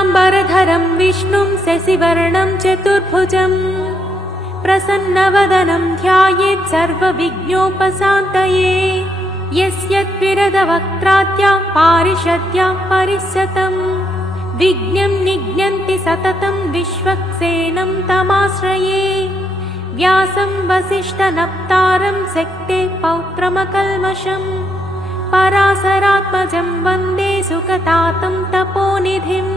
शुक्लाम्बरधरं विष्णुं शशिवर्णं चतुर्भुजं प्रसन्नवदनं ध्यायेत् सर्वविघ्नोपशान्तये। यस्य त्विरदवक्त्राद्या पारिषद्या परिषतं विघ्नं निघ्नन्ति सततं विश्वक्सेनं तमाश्रये। व्यासं वसिष्ठनप्तारं शक्ते पौत्रमकल्मषं पराशरात्मजं वन्दे सुखतातं तपोनिधिं।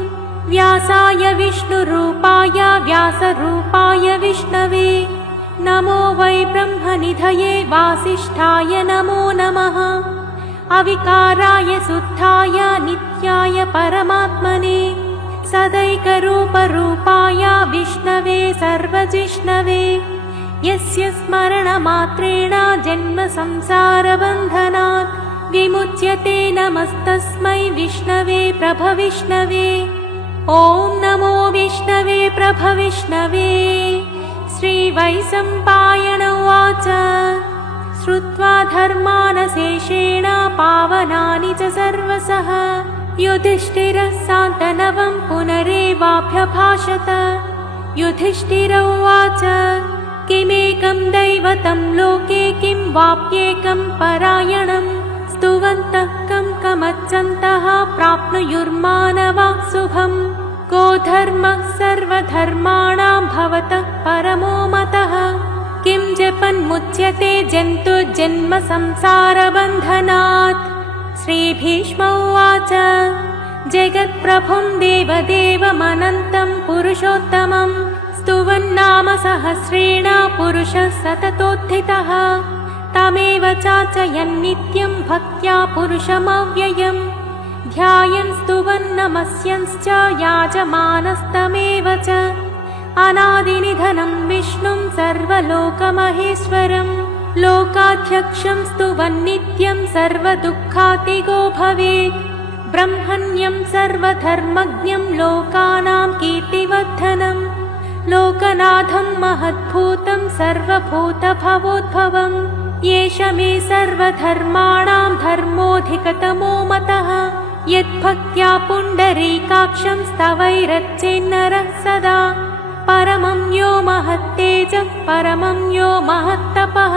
व्यासाय विष्णुरूपाय व्यासरूपाय विष्णवे नमो वै ब्रह्मनिधये वासिष्ठाय नमो नमः। अविकाराय शुद्धाय नित्याय परमात्मने सदैकरूपरूपाय विष्णवे सर्वजिष्णवे। यस्य स्मरणमात्रेण जन्मसंसारबन्धनात् विमुच्यते नमस्तस्मै विष्णवे प्रभविष्णवे। ॐ नमो विष्णवे प्रभविष्णवे। श्रीवैशम्पायन उवाच श्रुत्वा धर्मानशेषेण पावनानि च सर्वशः युधिष्ठिरः शान्तनवं पुनरेवाभ्यभाषत। युधिष्ठिर उवाच किमेकं दैवतं लोके किं वाप्येकं परायणं स्तुवन्तः कं कमच्चन्तः प्राप्नुयुर्मानवाः शुभम्। को धर्मः सर्वधर्माणां भवतः परमो मतः किं जपन्मुच्यते जन्तुर्जन्म संसारबन्धनात्। श्रीभीष्म उवाच जगत्प्रभुं देवदेवमनन्तं पुरुषोत्तमं स्तुवन्नाम सहस्रेण पुरुषः सततोत्थितः। तमेव चार्चयन् नित्यं भक्त्या पुरुषमव्ययम् ध्यायन् स्तुवन् नमस्यंश्च याजमानस्तमेव च। अनादिनिधनं विष्णुं सर्वलोकमहेश्वरं लोकाध्यक्षं स्तुवन् नित्यं सर्वदुःखातिगो भवेत्। ब्रह्मण्यं सर्वधर्मज्ञं लोकानां कीर्तिवर्धनं लोकनाथं महद्भूतं सर्वभूतभवोद्भवम्। एष मे सर्वधर्माणां धर्मोऽधिकतमो मतः यद्भक्त्या पुण्डरीकाक्षं स्तवैरर्चेन्नरः सदा। परमं यो महत्तेजः परमं यो महत्तपः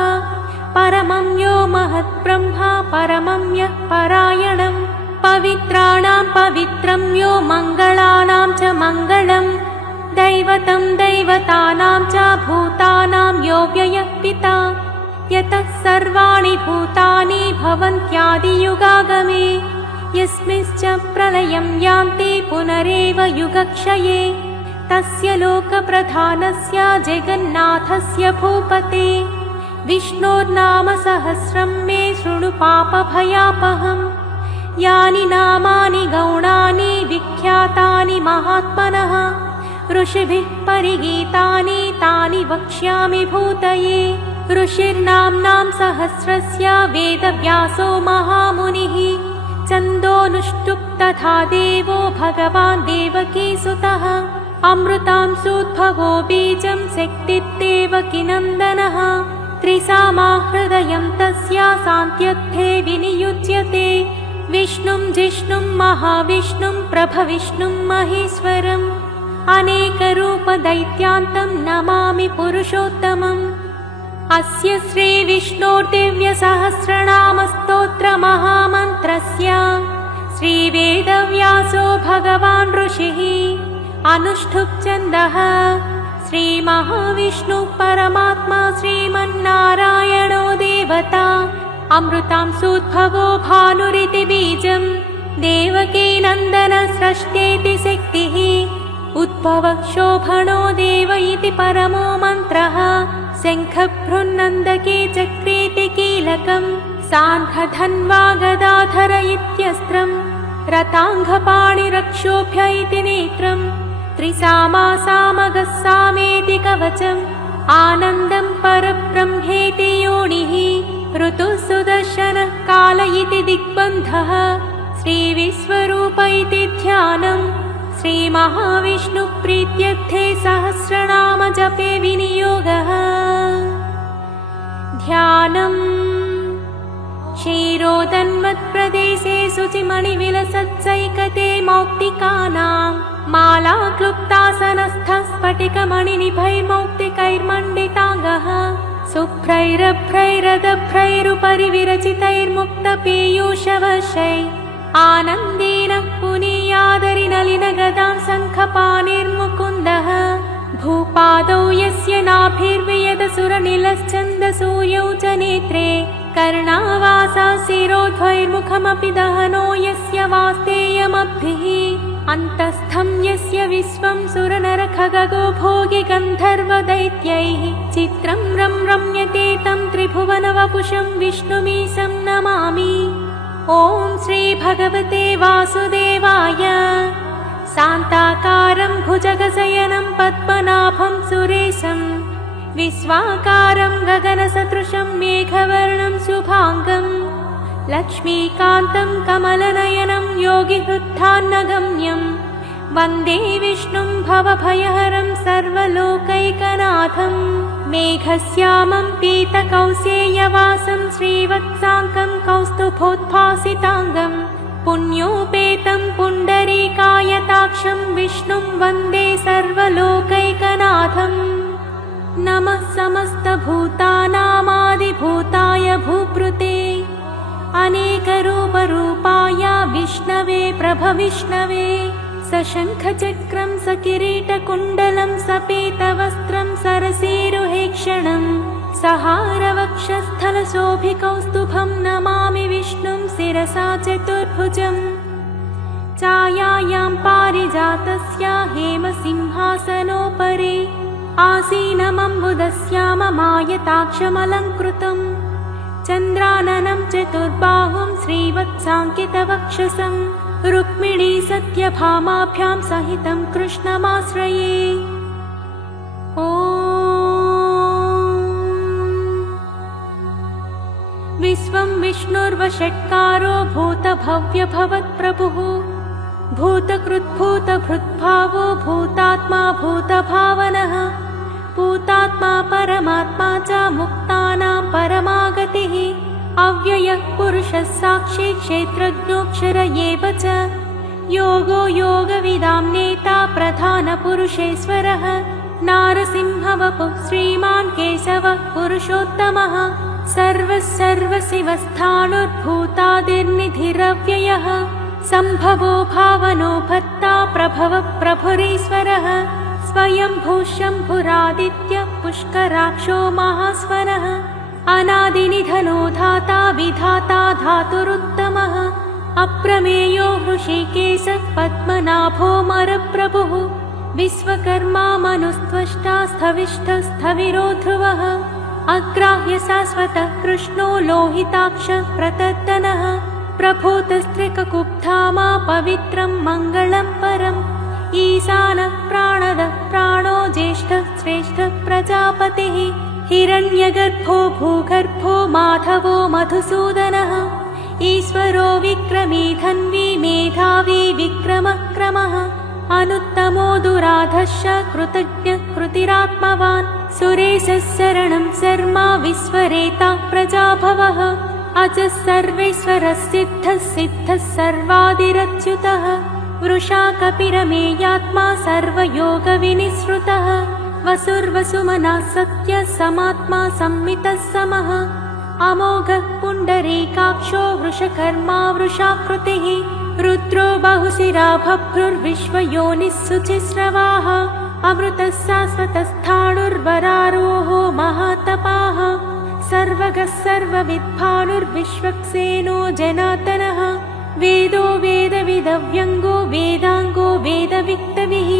परमं यो महद्ब्रह्म परमं यः परायणं। पवित्राणां पवित्रं यो मङ्गलानां च मङ्गलं दैवतं दैवतानां च भूतानां यो व्ययः पिता। यतः सर्वाणि भूतानि भवन्त्यादियुगागमे यस्मिंश्च प्रलयं यान्ति पुनरेव युगक्षये। तस्य लोकप्रधानस्य जगन्नाथस्य भूपते विष्णोर्नाम सहस्रं मे शृणु पापभयापहम्। यानि नामानि गौणानि विख्यातानि महात्मनः ऋषिभिः परिगीतानि तानि वक्ष्यामि भूतये। ऋषिर्नाम्नां सहस्रस्य वेदव्यासो महामुनिः छन्दोनुष्टुप् तथा देवो भगवान् देवकीसुतः। अमृतांशोद्भवो बीजं शक्तिर्देवकीनन्दनः त्रिसामा हृदयं तस्य शान्त्यर्थे विनियुज्यते। विष्णुं जिष्णुं महाविष्णुं प्रभविष्णुं महेश्वरम् अनेकरूपदैत्यान्तं नमामि पुरुषोत्तमम्। अस्य श्रीविष्णोर्दिव्यसहस्रनामस्तोत्रमहामन्त्रस्य श्रीवेदव्यासो भगवान् ऋषिः अनुष्ठुप् श्रीमहाविष्णुः परमात्मा श्रीमन्नारायणो देवता। अमृतांशोद्भवो भानुरिति बीजं देवकीनन्दन स्रष्टेति शक्तिः। उद्भवः शोभनो देव इति परमो मन्त्रः। शङ्खभ्रुन्नन्दके चक्रेति कीलकं सार्धधन्वा गदाधर इत्यस्त्रं रताङ्गपाणिरक्षोभ्य इति नेत्रं त्रिसामा सामगः सामेति कवचम् आनन्दं परब्रह्मेति योनिः। ऋतुः सुदर्शनः काल इति दिग्बन्धः श्रीविश्वरूप इति ध्यानम्। श्रीमहाविष्णुप्रीत्यर्थे सहस्रनाम जपे विनियोगः। ध्यानम् क्षीरोदन्मत्प्रदेशे शुचिमणिविलसत्सैकते मौक्तिकानां माला क्लुप्तासनस्थः स्फटिकमणिनिभैर्मौक्तिकैर्मण्डिताङ्गः शुभ्रैरभ्रैरदभ्रैरुपरि विरचितैर्मुक्तपीयूषवशैः आनन्देन पुनीयादरिनलिनगदां शङ्खपाणिर्मुकुन्दः भूपादौ यस्य नाभिर्वियदसुरनिलश्चन्दसूर्यौ च नेत्रे कर्णावासा शिरोध्वैर्मुखमपि दहनो यस्य वास्तेयमब्धिः अन्तस्थं यस्य विश्वं सुरनरखगो भोगि गन्धर्वदैत्यैः चित्रं रम्यते तं त्रिभुवनवपुषं विष्णुमीशं नमामि। ॐ श्री भगवते वासुदेवाय। शान्ताकारं भुजगशयनं पद्मनाभं सुरेशं विश्वाकारं गगनसदृशं मेघवर्णं शुभाङ्गं लक्ष्मीकान्तं कमलनयनं योगिहृद्धान्नगम्यं वन्दे विष्णुं भवभयहरं सर्वलोकैकनाथं मेघश्यामं पीतकौसेयवासं श्रीवत्साङ्कं कौस्तुभोद्भासिताङ्गं पुण्योपेतं पुण्डरीकायताक्षं विष्णुं वन्दे सर्वलोकैकनाथम्। नमः समस्तभूतानामादिभूताय भूभृते अनेकरूपरूपाय विष्णवे प्रभविष्णवे सशङ्खचक्रं सकिरीटकुण्डलं सपीतवस्त्रं सरसीरुहेक्षणं सहारवक्षस्थलशोभिकौस्तुभं नमामि विष्णुं शिरसा चतुर्भुजम्। छायायां पारिजातस्य हेमसिंहासनोपरि आसीनमम्बुदस्याममायताक्षमलङ्कृतं चन्द्राननं चतुर्बाहुं श्रीवत्साङ्कितवक्षसं रुक्मिणी सत्यभामाभ्यां सहितं कृष्णमाश्रये। ॐ विश्वं विष्णुर्वषट्कारो भूतभव्यभवत्प्रभुः भूतकृद्भूतभृद्भावो भूतात्मा भूतभावनः भूतात्मा परमात्मा च मुक्तानां परमागतिः अव्ययः पुरुषः साक्षी क्षेत्रज्ञोऽक्षर एव च योगो योगविदां नेता प्रधानपुरुषेश्वरः नारसिंहवपुः श्रीमान् केशवः पुरुषोत्तमः सर्वशिवस्थाणुर्भूतादिर्निधिरव्ययः सम्भवो भावनो भर्ता प्रभवः प्रभुरीश्वरः स्वयंभू शम्भुरादित्य पुष्कराक्षो महास्वनः अनादिनिधनो धाता विधाता धातुरुत्तमः अप्रमेयो हृषीकेशः पद्मनाभो मरप्रभुः विश्वकर्मा मनुस्त्वष्टा स्थविष्ठस्थविरो ध्रुवः अग्राह्य शाश्वतः कृष्णो लोहिताक्षः प्रतर्दनः प्रभूतस्त्रिककुब्धामा पवित्रं मङ्गलं परम् ईशानः प्राणदः प्राणो ज्येष्ठः श्रेष्ठः प्रजापतिः हिरण्यगर्भो भूगर्भो माधवो मधुसूदनः ईश्वरो विक्रमी धन्वी मेधावी विक्रमः क्रमः अनुत्तमो दुराधश्च कृतज्ञः कृतिरात्मवान् सुरेशः शरणं शर्मा विश्वरेता प्रजाभवः अजः सर्वेश्वरः सिद्धः सिद्धः सर्वादिरच्युतः वृषा कपिरमेयात्मा सर्वयोगविनिसृतः वसुर्वसुमनः सत्यः समात्मा संमितः समः अमोघः पुण्डरीकाक्षो वृषकर्मा वृषाकृतिः रुद्रो बहुशिरा बभ्रुर्विश्वयोनिः शुचिस्रवाः अमृतः शाश्वतस्थाणुर्वरारोहो महातपाः सर्वगः सर्वविद्भानुर्विश्वक्सेनो जनार्दनः वेदो वेदविदव्यङ्गो वेदाङ्गो वेदविक्तविः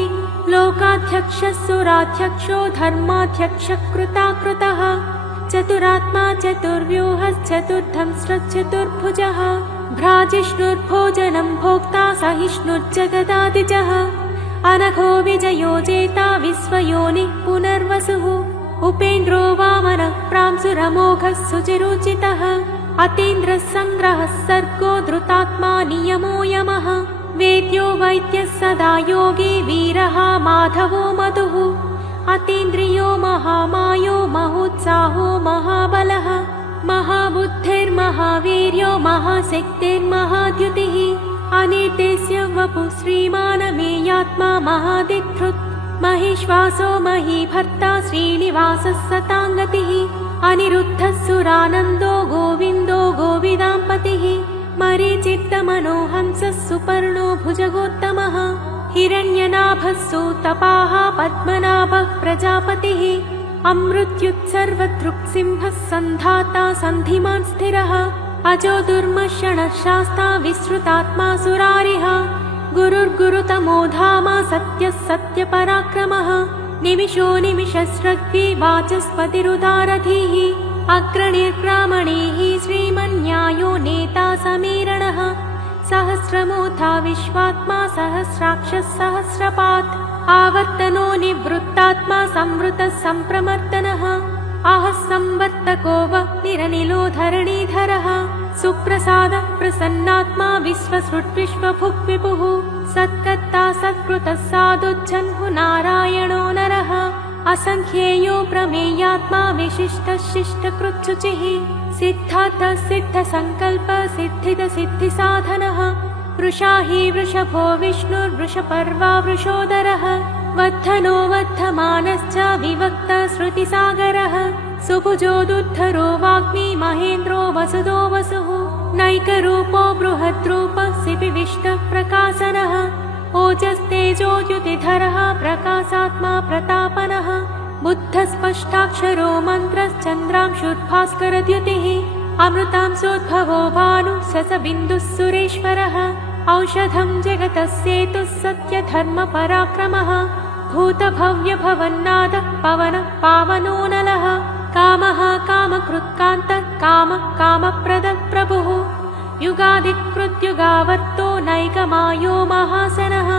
लोकाध्यक्षः सुराध्यक्षो धर्माध्यक्षः कृताकृतः चतुरात्मा चतुर्व्यूहश्चतुर्धंष्ट्रचतुर्भुजः भ्राजिष्णुर्भोजनं भोक्ता सहिष्णुर्जगदादिजः अनघो विजयो जेता विश्वयोनिः पुनर्वसुः उपेन्द्रो वामनः प्रांसुरमोघः सुचिरुचितः अतीन्द्रः सङ्ग्रहः सर्गो धृतात्मा नियमो यमः वेद्यो वैद्यः सदा योगी वीरः माधवो मधुः अतीन्द्रियो महामायो महोत्साहो महाबलः महाबुद्धिर्महावीर्यो महाशक्तिर्महाद्युतिः अनिर्देश्य वपुः श्रीमानमेयात्मा महादिधृत् महेश्वासो महीभर्ता श्रीनिवासः सताङ्गतिः अनिरुद्धः सुरानन्दो गोविन्दो गोविदाम्पतिः मरीचित्तमनोहंसः सुपर्णो भुजगोत्तमः हिरण्यनाभः सुतपाः पद्मनाभः प्रजापतिः अमृत्युत्सर्वदृक्सिंहः सन्धाता सन्धिमान् स्थिरः अजो दुर्मशनः शास्ता विश्रुतात्मा सुरारिः गुरुर्गुरुतमो धाम सत्यः सत्यपराक्रमः निमिषो निमिषस्रग्वी वाचस्पतिरुदारधीः अग्रणिर्ग्रामणीः श्रीमन्न्यायो नेता समीरणः सहस्रमूर्धा विश्वात्मा सहस्राक्षः सहस्रपात् आवर्तनो निवृत्तात्मा संवृतः सम्प्रमर्दनः आहः संवर्तको वह्निरनिलो धरणीधरः सुप्रसादः प्रसन्नात्मा विश्वसृट्विश्वभुक् विपुः सत्कर्ता सत्कृतः साधुज्जह्नुः नारायणो नरः असंख्येयो प्रमेयात्मा विशिष्टः शिष्टकृच्छुचिः सिद्धार्थः सिद्धसङ्कल्पः सिद्धिदसिद्धिसाधनः वृषा हि वृषभो विष्णुर्वृषपर्वा वृषोदरः वर्धनो वर्धमानश्च विवक्ता श्रुतिसागरः सुभुजो दुद्धरो वाग्मी महेन्द्रो वसुदो वसुः नैकरूपो बृहद्रूपः सिपिविष्टः प्रकाशनः ओजस्तेजोद्युतिधरः प्रकाशात्मा प्रतापनः बुद्धस्पष्टाक्षरो मन्त्रश्चन्द्रांशुर्भास्करद्युतिः अमृतांशोद्भवो भानुः ससबिन्दुः सुरेश्वरः औषधं जगतः सेतुः सत्यधर्मपराक्रमः भूतभव्यभवन्नादः पवनः पावनो नलः कामः कामकृत्कान्तः कामः कामप्रदः प्रभुः युगादिकृत्युगावर्तो नैकमायो महासनः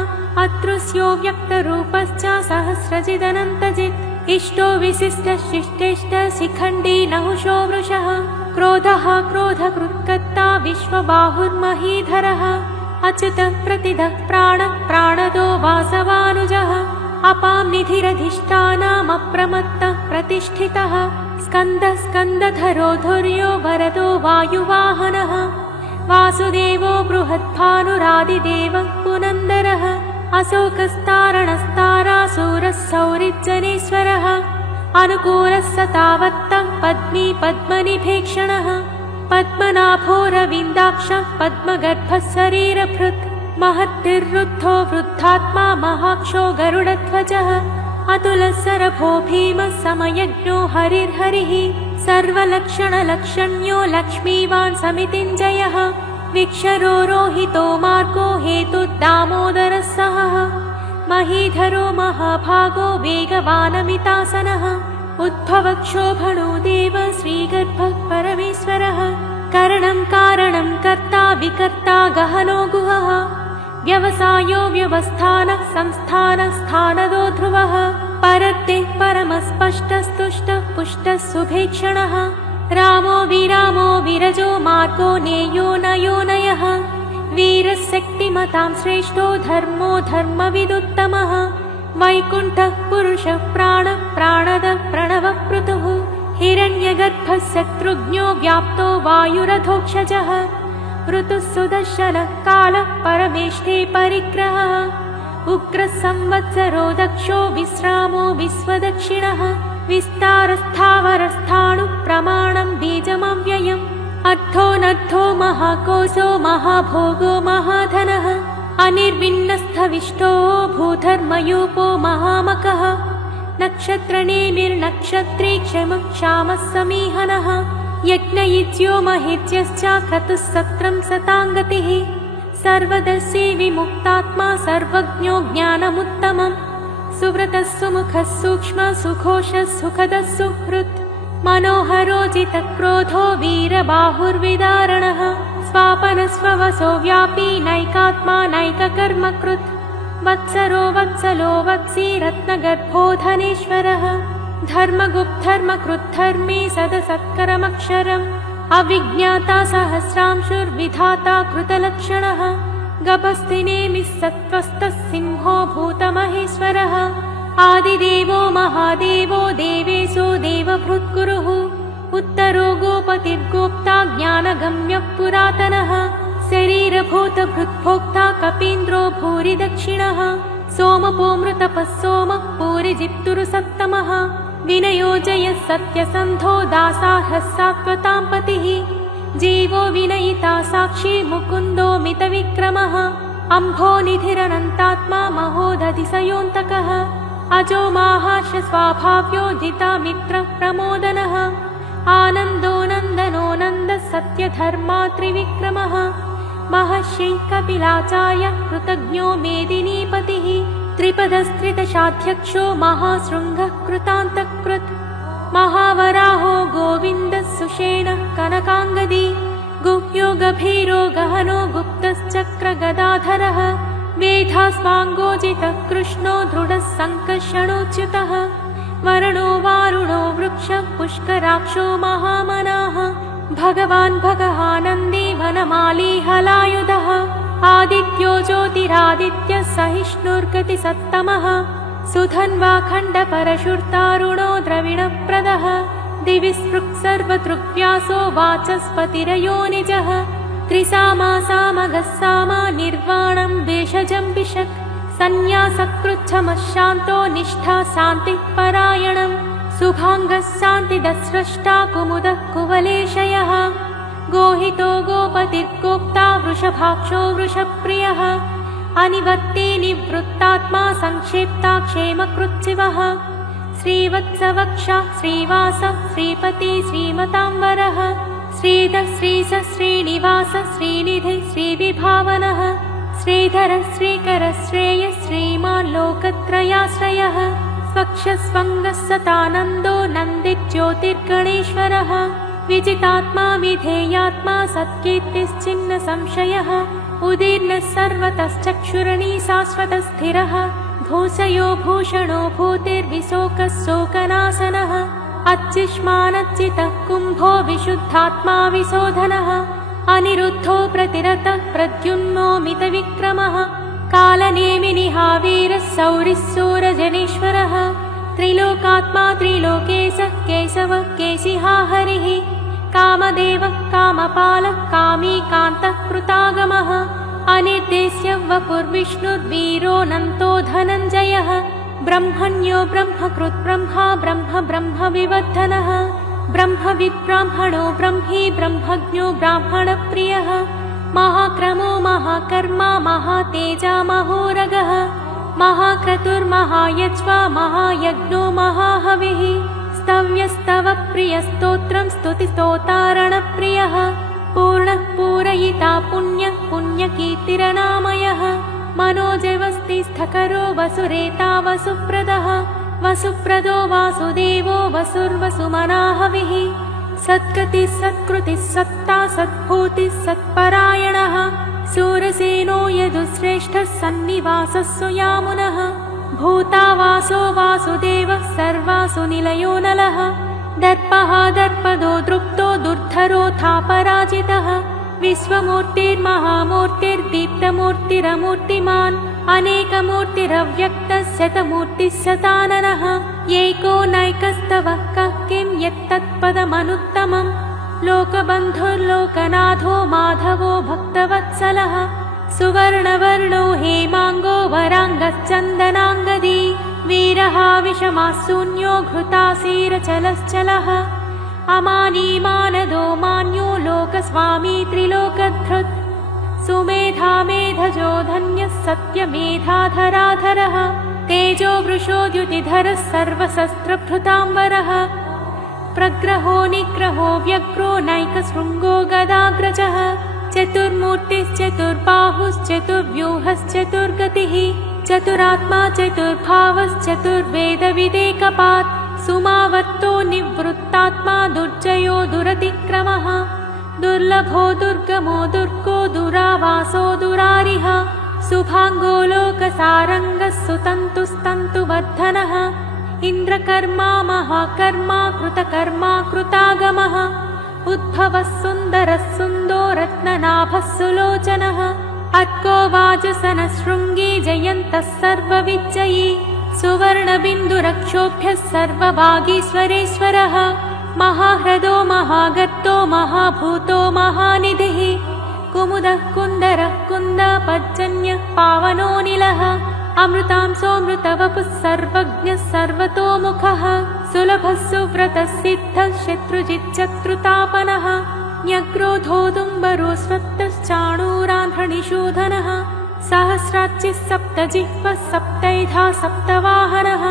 अदृश्यो व्यक्तरूपश्च सहस्रजिदनन्तजित् इष्टो विशिष्टः शिष्टेष्टः शिखण्डी नहुषो वृषः क्रोधः क्रोधकृत्कर्ता विश्वबाहुर्महीधरः अच्युतः प्रतिदः प्राणः प्राणदो वासवानुजः अपां निधिरधिष्ठानमप्रमत्तः प्रतिष्ठितः स्कन्दः स्कन्दधरो धुर्यो वरदो वायुवाहनः वासुदेवो बृहद्भानुरादिदेवः पुनन्दरः अशोकस्तारणस्तारासूरः सौरिज्जनेश्वरः अनुकूलः सतावत्तः पद्मी पद्मनिभेक्षणः पद्मनाभोरविन्दाक्षः पद्मगर्भः शरीरभृत् महद्भिर्रुद्धो वृद्धात्मा महाक्षो गरुडध्वजः अतुलः सरभो भीमः समयज्ञो हरिर्हरिः सर्वलक्षणलक्षण्यो लक्ष्मीवान् समितिञ्जयः विक्षरो रोहितो मार्गो हेतुर्दामोदरः सहः महीधरो महाभागो वेगवानमितासनः उद्भवक्षोभणो देव श्रीगर्भः परमेश्वरः करणं कारणं कर्ता विकर्ता गहनो गुहः व्यवसायो व्यवस्थानः संस्थानः स्थानदो ध्रुवः परत्ते परमस्पष्टस्तुष्टः पुष्टः सुभेक्षणः रामो विरामो विरजो मार्गो नेयो नयो नयः वीरः शक्तिमतां श्रेष्ठो धर्मो धर्मविदुत्तमः वैकुण्ठः पुरुषः प्राणः प्राणदः प्रणवः पृथुः हिरण्यगर्भः शत्रुघ्नो व्याप्तो वायुरधोक्षजः ऋतुः सुदर्शनः कालः परमेष्ठे परिग्रहः उग्रः संवत्सरो दक्षो विश्रामो विश्वदक्षिणः विस्तारस्थावरस्थाणुः प्रमाणं बीजमव्ययम् अर्थोऽनर्थो महाकोशो महाभोगो महाधनः अनिर्विण्णस्थविष्टो भूधर्मयूपो महामकः नक्षत्रनेमिर्नक्षत्री क्षमः क्षामः समीहनः यज्ञयुज्यो महेज्यश्च क्रतुः सत्रं सताङ्गतिः सर्वदर्शी विमुक्तात्मा सर्वज्ञो ज्ञानमुत्तमम् सुव्रतः सुमुखः सूक्ष्मः सुघोषः सुखदः सुहृत् मनोहरो जितक्रोधो वीरबाहुर्विदारणः स्वापनस्ववसो व्यापी नैकात्मा नैककर्मकृत् वत्सरो वत्सलो वत्सी रत्नगर्भो धनेश्वरः धर्मगुप्धर्मकृद्धर्मी सदसत्करमक्षरम् अविज्ञाता सहस्रांशुर्विधाता कृतलक्षणः गभस्तिनेमिः सत्त्वस्तः सिंहो भूतमहेश्वरः आदिदेवो महादेवो देवेशो देवभृद्गुरुः उत्तरो गोपतिर्गोप्ता ज्ञानगम्यः पुरातनः शरीरभूतभृद्भोक्ता कपीन्द्रो भूरि दक्षिणः सोमपोमृतपः सोमः पूरिजित्तुरुसत्तमः विनयोजयः सत्यसन्धो दासार्हः सात्वतां पतिः जीवो विनयिता साक्षी मुकुन्दो मितविक्रमः अम्भोनिधिरनन्तात्मा महोदधिसयोऽन्तकः अजो माहार्ष स्वाभाव्यो जितामित्रः प्रमोदनः आनन्दो नन्दनो नन्दः सत्यधर्मा त्रिविक्रमः महर्षि कपिलाचार्य कृतज्ञो मेदिनीपतिः त्रिपदस्त्रिदशाध्यक्षो महाशृङ्गः कृतान्तकृत् महावराहो गोविन्दः सुषेणः कनकाङ्गदी गुह्यो गभीरो गहनो गुप्तश्चक्रगदाधरः वेधास्वाङ्गोजितः कृष्णो दृढः सङ्कर्षणोच्युतः वरुणो वारुणो वृक्षः पुष्कराक्षो महामनाः भगवान् भगहानन्दी वनमाली हलायुधः आदित्यो ज्योतिरादित्यः सहिष्णुर्गतिसत्तमः सुधन्वा खण्डपरशुर्तारुणो द्रविणप्रदः दिवि स्पृक्सर्वदृग्व्यासो वाचस्पतिरयो निजः त्रिसामा सामगः सामा निर्वाणं भेषजं सन्न्यासकृच्छमः शान्तो निष्ठा शान्तिः परायणम् शुभाङ्गः शान्तिदस्रष्टा कुमुदः कुवलेशयः गोहितो गोपतिर्गोप्ता वृषभाक्षो वृषप्रियः अनिवर्ती निवृत्तात्मा संक्षेप्ता क्षेमकृच्छिवः श्रीवत्सवक्षा श्रीवास श्रीपति श्रीमताम्बरः श्रीधः श्रीस श्रीनिवास श्रीनिधि श्रीविभावनः श्रीधर श्रीकर श्रेय श्रीमान् लोकत्रयाश्रयः स्वक्षस्वङ्गः सतानन्दो नन्दिज्योतिर्गणेश्वरः विजितात्मा विधेयात्मा सत्कीर्तिश्चिन्न संशयः उदीर्णः सर्वतश्चक्षुरणी शाश्वतः स्थिरः भूषयो भूषणो भूतिर्विशोकः शोकनाशनः अच्छिष्मानच्चितः कुम्भो विशुद्धात्मा विशोधनः अनिरुद्धो प्रतिरतः प्रद्युम्नो मितविक्रमः कालनेमिनिहावीरः शौरिः शूरजनेश्वरः त्रिलोकात्मा त्रिलोकेशः केशवः केशिहा हरिः कामदेवः कामपालः कामी कान्तः कृतागमः अनिर्देश्य वपुर्विष्णुर्वीरोऽनन्तो धनञ्जयः ब्रह्मण्यो ब्रह्मकृत् ब्रह्मा ब्रह्म ब्रह्मविवर्धनः ब्रह्मविद् ब्राह्मणो ब्रह्मी ब्रह्मज्ञो ब्राह्मणप्रियः महाक्रमो महाकर्मा महातेजा महोरगः महाक्रतुर्महायज्वा महायज्ञो महाहविः स्तव्यस्तव प्रियस्तोत्रं स्तुतिस्तोतारणप्रियः पूर्णः पूरयिता पुण्यः पुण्यकीर्तिरनामयः मनोजवस्तिस्थकरो वसुरेता वसुप्रदः वसुप्रदो वासुदेवो वसुर्वसुमनाहविः सद्गतिः सत्कृतिः सत्ता सद्भूतिः सत्परायणः शूरसेनो यदुश्रेष्ठः सन्निवासः सुयामुनः भूतावासो वासुदेवः सर्वासु निलयो नलः दर्पः दर्पदो दृप्तो दुर्धरोऽथा पराजितः विश्वमूर्तिर्महामूर्तिर्दीप्तमूर्तिरमूर्तिमान् अनेकमूर्तिरव्यक्तः शतमूर्तिः शताननः एको नैकस्तवः कः किं यत्तत्पदमनुत्तमम् लोकबन्धुर्लोकनाथो माधवो भक्तवत्सलः सुवर्णवर्णो हेमाङ्गो वराङ्गश्चन्दनाङ्गदी वीरः विषमाशून्यो घृतासीरचलश्चलः अमानीमानदो मान्यो लोकस्वामी त्रिलोकधृत् सुमेधा मेधजो धन्यः सत्यमेधाधराधरः तेजो वृषोद्युतिधरः सर्वशस्त्रभृताम्बरः प्रग्रहो निग्रहो व्यग्रो नैकशृङ्गो गदाग्रजः चतुर्मूर्तिश्चतुर्बाहुश्चतुर्व्यूहश्चतुर्गतिः चतुरात्मा चतुर्भावश्चतुर्वेदविदेकपात् सुमावत्तो निवृत्तात्मा दुर्जयो दुरतिक्रमः दुर्लभो दुर्गमो दुर्गो दुरावासो दुरारिः शुभाङ्गो लोकसारङ्गः सुतन्तुस्तन्तुवर्धनः इन्द्रकर्मा महाकर्मा कृतकर्मा कृतागमः उद्भवः सुन्दरः सुन्दो रत्ननाभः सुलोचनः अर्को वाजसनशृङ्गी जयन्तः सर्वविजयी सुवर्णबिन्दुरक्षोभ्यः सर्वभागीश्वरेश्वरः महाह्रदो महागर्तो महाभूतो महानिधिः सोमुदः कुन्दरः कुन्दपज्जन्यः पावनोऽनिलः अमृतांसोऽमृतवपुः सर्वज्ञः सर्वतोमुखः सुलभः सुव्रतः सिद्धः शत्रुजिच्चत्रुतापनः न्यग्रोधोदुम्बरो स्वत्तश्चाणूरान्ध्रनिषूदनः सहस्राच्चिः सप्तजिह्वः सप्तैधा सप्तवाहनः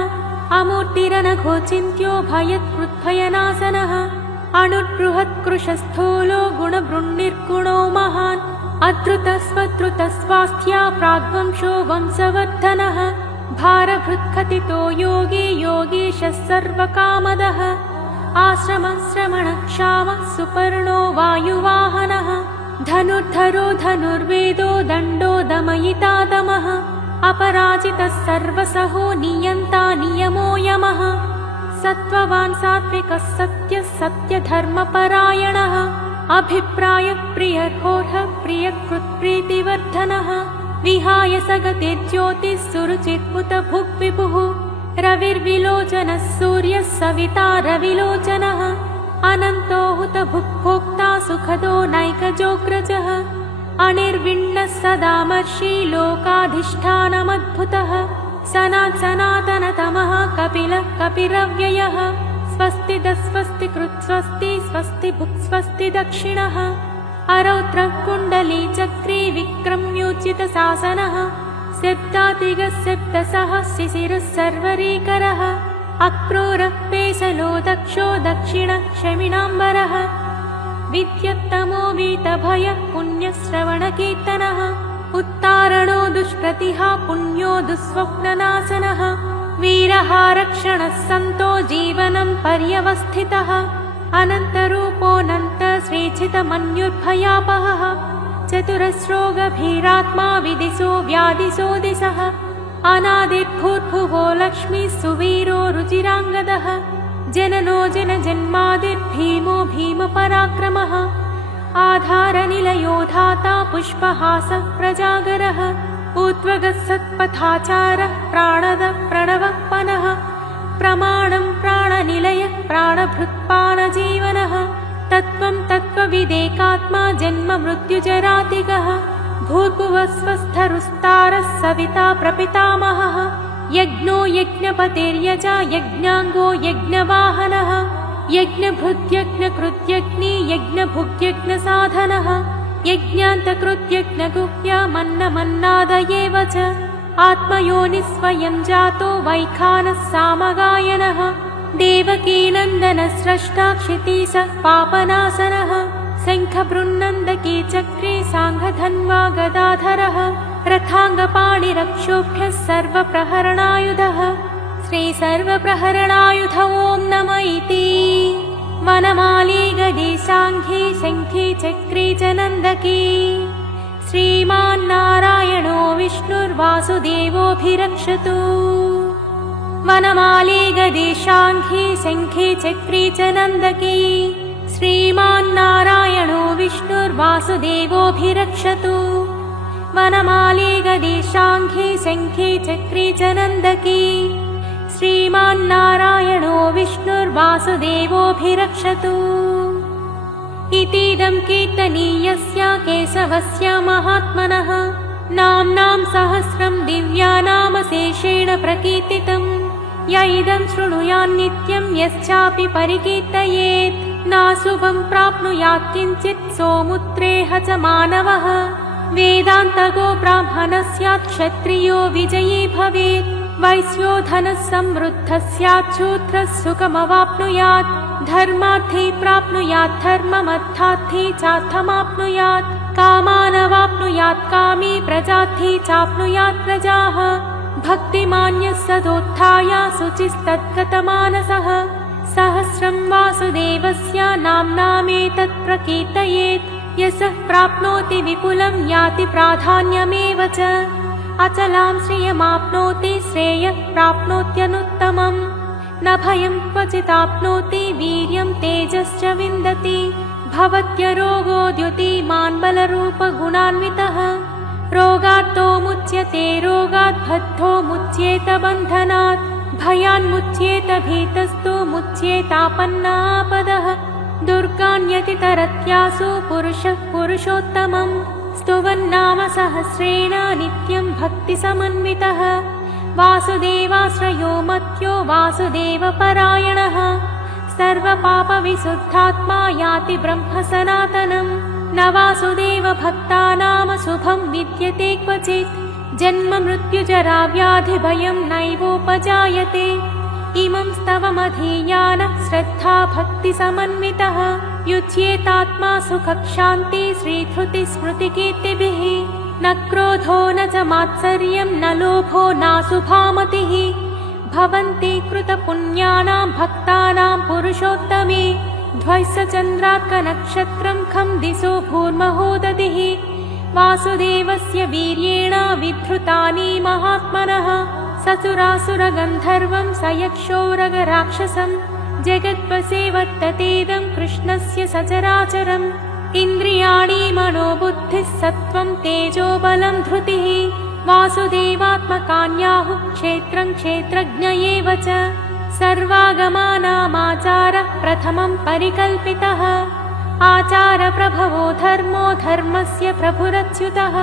अमूर्तिरनघोचिन्त्यो भयत्कृद्भयनाशनः अणुर्बृहत्कृशस्थूलो गुणबृन्निर्गुणो महान् अद्रुतस्वद्रुतस्वास्थ्या प्राग्वंशो वंशवर्धनः भारभृत्कथितो योगी योगीशः सर्वकामदः आश्रमश्रमणक्षामः सुपर्णो वायुवाहनः धनुर्धरो धनुर्वेदो दण्डो दमयिता दमः अपराजितः सर्वसहो नियन्ता नियमो यमः सत्त्ववान् सात्विकः सत्यः सत्यधर्मपरायणः अभिप्रायः प्रियर्होर्हः प्रियकृत्प्रीतिवर्धनः विहाय सगतिर्ज्योतिः सुरुचिर्भुतभुग्विभुः रविर्विलोचनः सूर्यः सविता रविलोचनः अनन्तो हुतभुग्भोक्ता सुखदो नैकजोग्रजः अनिर्विण्णः सदामर्षि लोकाधिष्ठानमद्भुतः सनातनतमः कपिलः कपिरव्ययः स्वस्ति दस्वस्ति कृत्स्वस्ति स्वस्ति भुक्स्वस्ति दक्षिणः अरौत्रः कुण्डली चक्री विक्रम्योचितशासनः सिद्धातिगः सिद्धसः शिशिरः सर्वरीकरः अक्रूरः पेशलो दक्षो दक्षिणः क्षमिणाम्बरः विद्युत्तमो वीतभयः पुण्यश्रवणकीर्तनः उत्तारणो दुष्कृतिः पुण्यो दुःस्वप्ननाशनः वीरः रक्षणः सन्तो जीवनं पर्यवस्थितः अनन्तरूपोऽनन्त श्रीचितमन्युर्भयापहः चतुरस्रो गभीरात्मा विदिशो व्यादिशो दिशः अनादिर्भूर्भुवो लक्ष्मीः सुवीरो रुचिराङ्गदः जननो जनजन्मादिर्भीमो भीमपराक्रमः आधारनिलयो धाता पुष्पहासः प्रजागरः ऊर्ध्वगः सत्पथाचारः प्राणदः प्रणवः पनः प्रमाणं प्राणनिलयः प्राणभृत्पाणजीवनः तत्त्वं तत्त्वविदेकात्मा जन्म मृत्युजरातिगः भूर्भुवस्वस्थरुस्तारः सविता प्रपितामहः यज्ञो यज्ञपतिर्यजा यज्ञाङ्गो यज्ञवाहनः यज्ञभृद्यज्ञकृत्यग्नि यज्ञभुग्यज्ञसाधनः यज्ञान्तकृत्यज्ञगुह्यमन्नमन्नादयेव च आत्मयोनिस्वयं जातो वैखानः सामगायनः देवकीनन्दनस्रष्टा क्षितीशः पापनाशनः शङ्खबृन्नन्दकी चक्रे साङ्घधन्वा गदाधरः रथाङ्गपाणिरक्षोभ्यः सर्वप्रहरणायुधः श्रीसर्वप्रहरणायुध ॐ नम इति वनमाली गदी साङ्घी शङ्खी चक्री च नन्दकी श्रीमान्नारायणो विष्णुर्वासुदेवोऽभिरक्षतु वनमाली गदी शाङ्खी शङ्खी चक्री च नन्दकी श्रीमान्नारायणो विष्णुर्वासुदेवोऽभिरक्षतु वनमाली गदी शाङ्खी शङ्खी चक्री च नन्दकी श्रीमान्नारायणो विष्णुर्वासुदेवोऽभिरक्षतु इतीदं कीर्तनीयस्य केशवस्य महात्मनः नाम्नां सहस्रं दिव्यानामशेषेण प्रकीर्तितं य इदं शृणुयान्नित्यं यश्चापि परिकीर्तयेत् नाशुभं प्राप्नुयात् किञ्चित् सोमुत्रेह च मानवः वेदान्तगो ब्राह्मणः स्यात् क्षत्रियो विजयी भवेत् वैश्यो धनः समृद्धः स्यात् शूद्रः सुखमवाप्नुयात् धर्मार्थी प्राप्नुयात् धर्ममर्थार्थी चार्थमाप्नुयात् कामानवाप्नुयात् कामी प्रजार्थी चाप्नुयात् प्रजाः भक्तिमान्यः सदोत्थाय शुचिस्तद्गतमानसः सहस्रं वासुदेवस्य नाम्नामेतत् प्रकीर्तयेत् यशः प्राप्नोति विपुलं याति प्राधान्यमेव च अचलां श्रियमाप्नोति श्रेयः प्राप्नोत्यनुत्तमम् न भयं क्वचिदाप्नोति वीर्यं तेजश्च विन्दति भवत्यरोगोद्युतिमान् बलरूपगुणान्वितः रोगात्तो मुच्यते रोगात् बद्धो मुच्येत बन्धनात् भयान्मुच्येत भीतस्तो मुच्येतापन्नापदः दुर्गान्यतितरत्यासु पुरुषः पुरुषोत्तमम् स्तुवन्नाम सहस्रेण नित्यं भक्तिसमन्वितः वासुदेवाश्रयो मत्यो वासुदेवपरायणः सर्वपापविशुद्धात्मा याति ब्रह्म सनातनम् न वासुदेव भक्तानाम शुभं विद्यते क्वचित् जन्म मृत्युजरा व्याधिभयं नैवोपजायते इमं स्तवमधीयान श्रद्धा भक्तिसमन्वितः युज्येतात्मा सुखक्षान्ति श्रीधृतिस्मृतिकीर्तिभिः न क्रोधो न च मात्सर्यं न लोभो नाशुभामतिः भवन्ति कृतपुण्यानां भक्तानां पुरुषोत्तमे ध्वैसचन्द्रार्कनक्षत्रं खं दिशो भूर्महोदधिः वासुदेवस्य वीर्येण विधृतानि महात्मनः ससुरासुरगन्धर्वं सयक्षोरगराक्षसं जगद्वसे वर्ततेदं कृष्णस्य सचराचरम् इन्द्रियाणि मनोबुद्धिः सत्त्वं तेजो बलं धृतिः वासुदेवात्मकान्याहुः क्षेत्रं क्षेत्रज्ञ एव च सर्वागमानामाचारः प्रथमं परिकल्पितः आचारप्रभवो धर्मो धर्मस्य प्रभुरच्युतः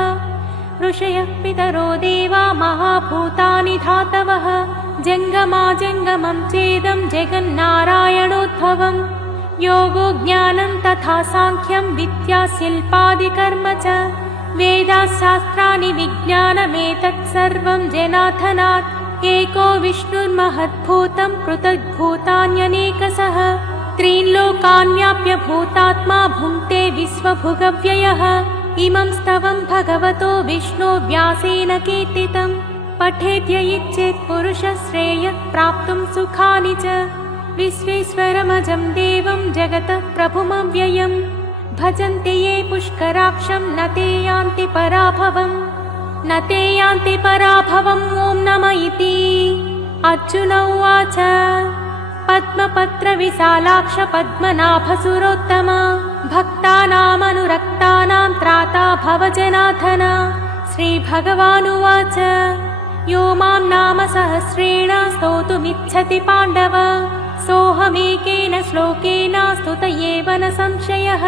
ऋषयः पितरो देवा महाभूतानि धातवः जङ्गमाजङ्गमं चेदं जगन्नारायणोद्भवम् योगो ज्ञानं तथा साङ्ख्यं विद्या शिल्पादिकर्म च वेदाशास्त्राणि विज्ञानमेतत् सर्वं जनार्दनात् एको विष्णुर्महद्भूतं पृथग्भूतान्यनेकशः त्रीन् लोकान् व्याप्य भूतात्मा भुङ्क्ते विश्वभुगव्ययः इमं स्तवं भगवतो विष्णो व्यासेन कीर्तितं पठेद्य इच्छेत् पुरुषः श्रेयः प्राप्तुं सुखानि च विश्वेश्वरमजं देवं जगतः प्रभुमव्ययम् भजन्ति ये पुष्कराक्षं न ते यान्ति पराभवम् न ते यान्ति पराभवम् ॐ नमः इति अर्जुन उवाच पद्मपत्रविशालाक्ष पद्मनाभसुरोत्तम भक्तानामनुरक्तानां त्राता भव जनार्दन श्रीभगवानुवाच यो मां नाम सहस्रेण स्तोतुमिच्छति पाण्डव सोऽहमेकेन श्लोकेन स्तुत एव न संशयः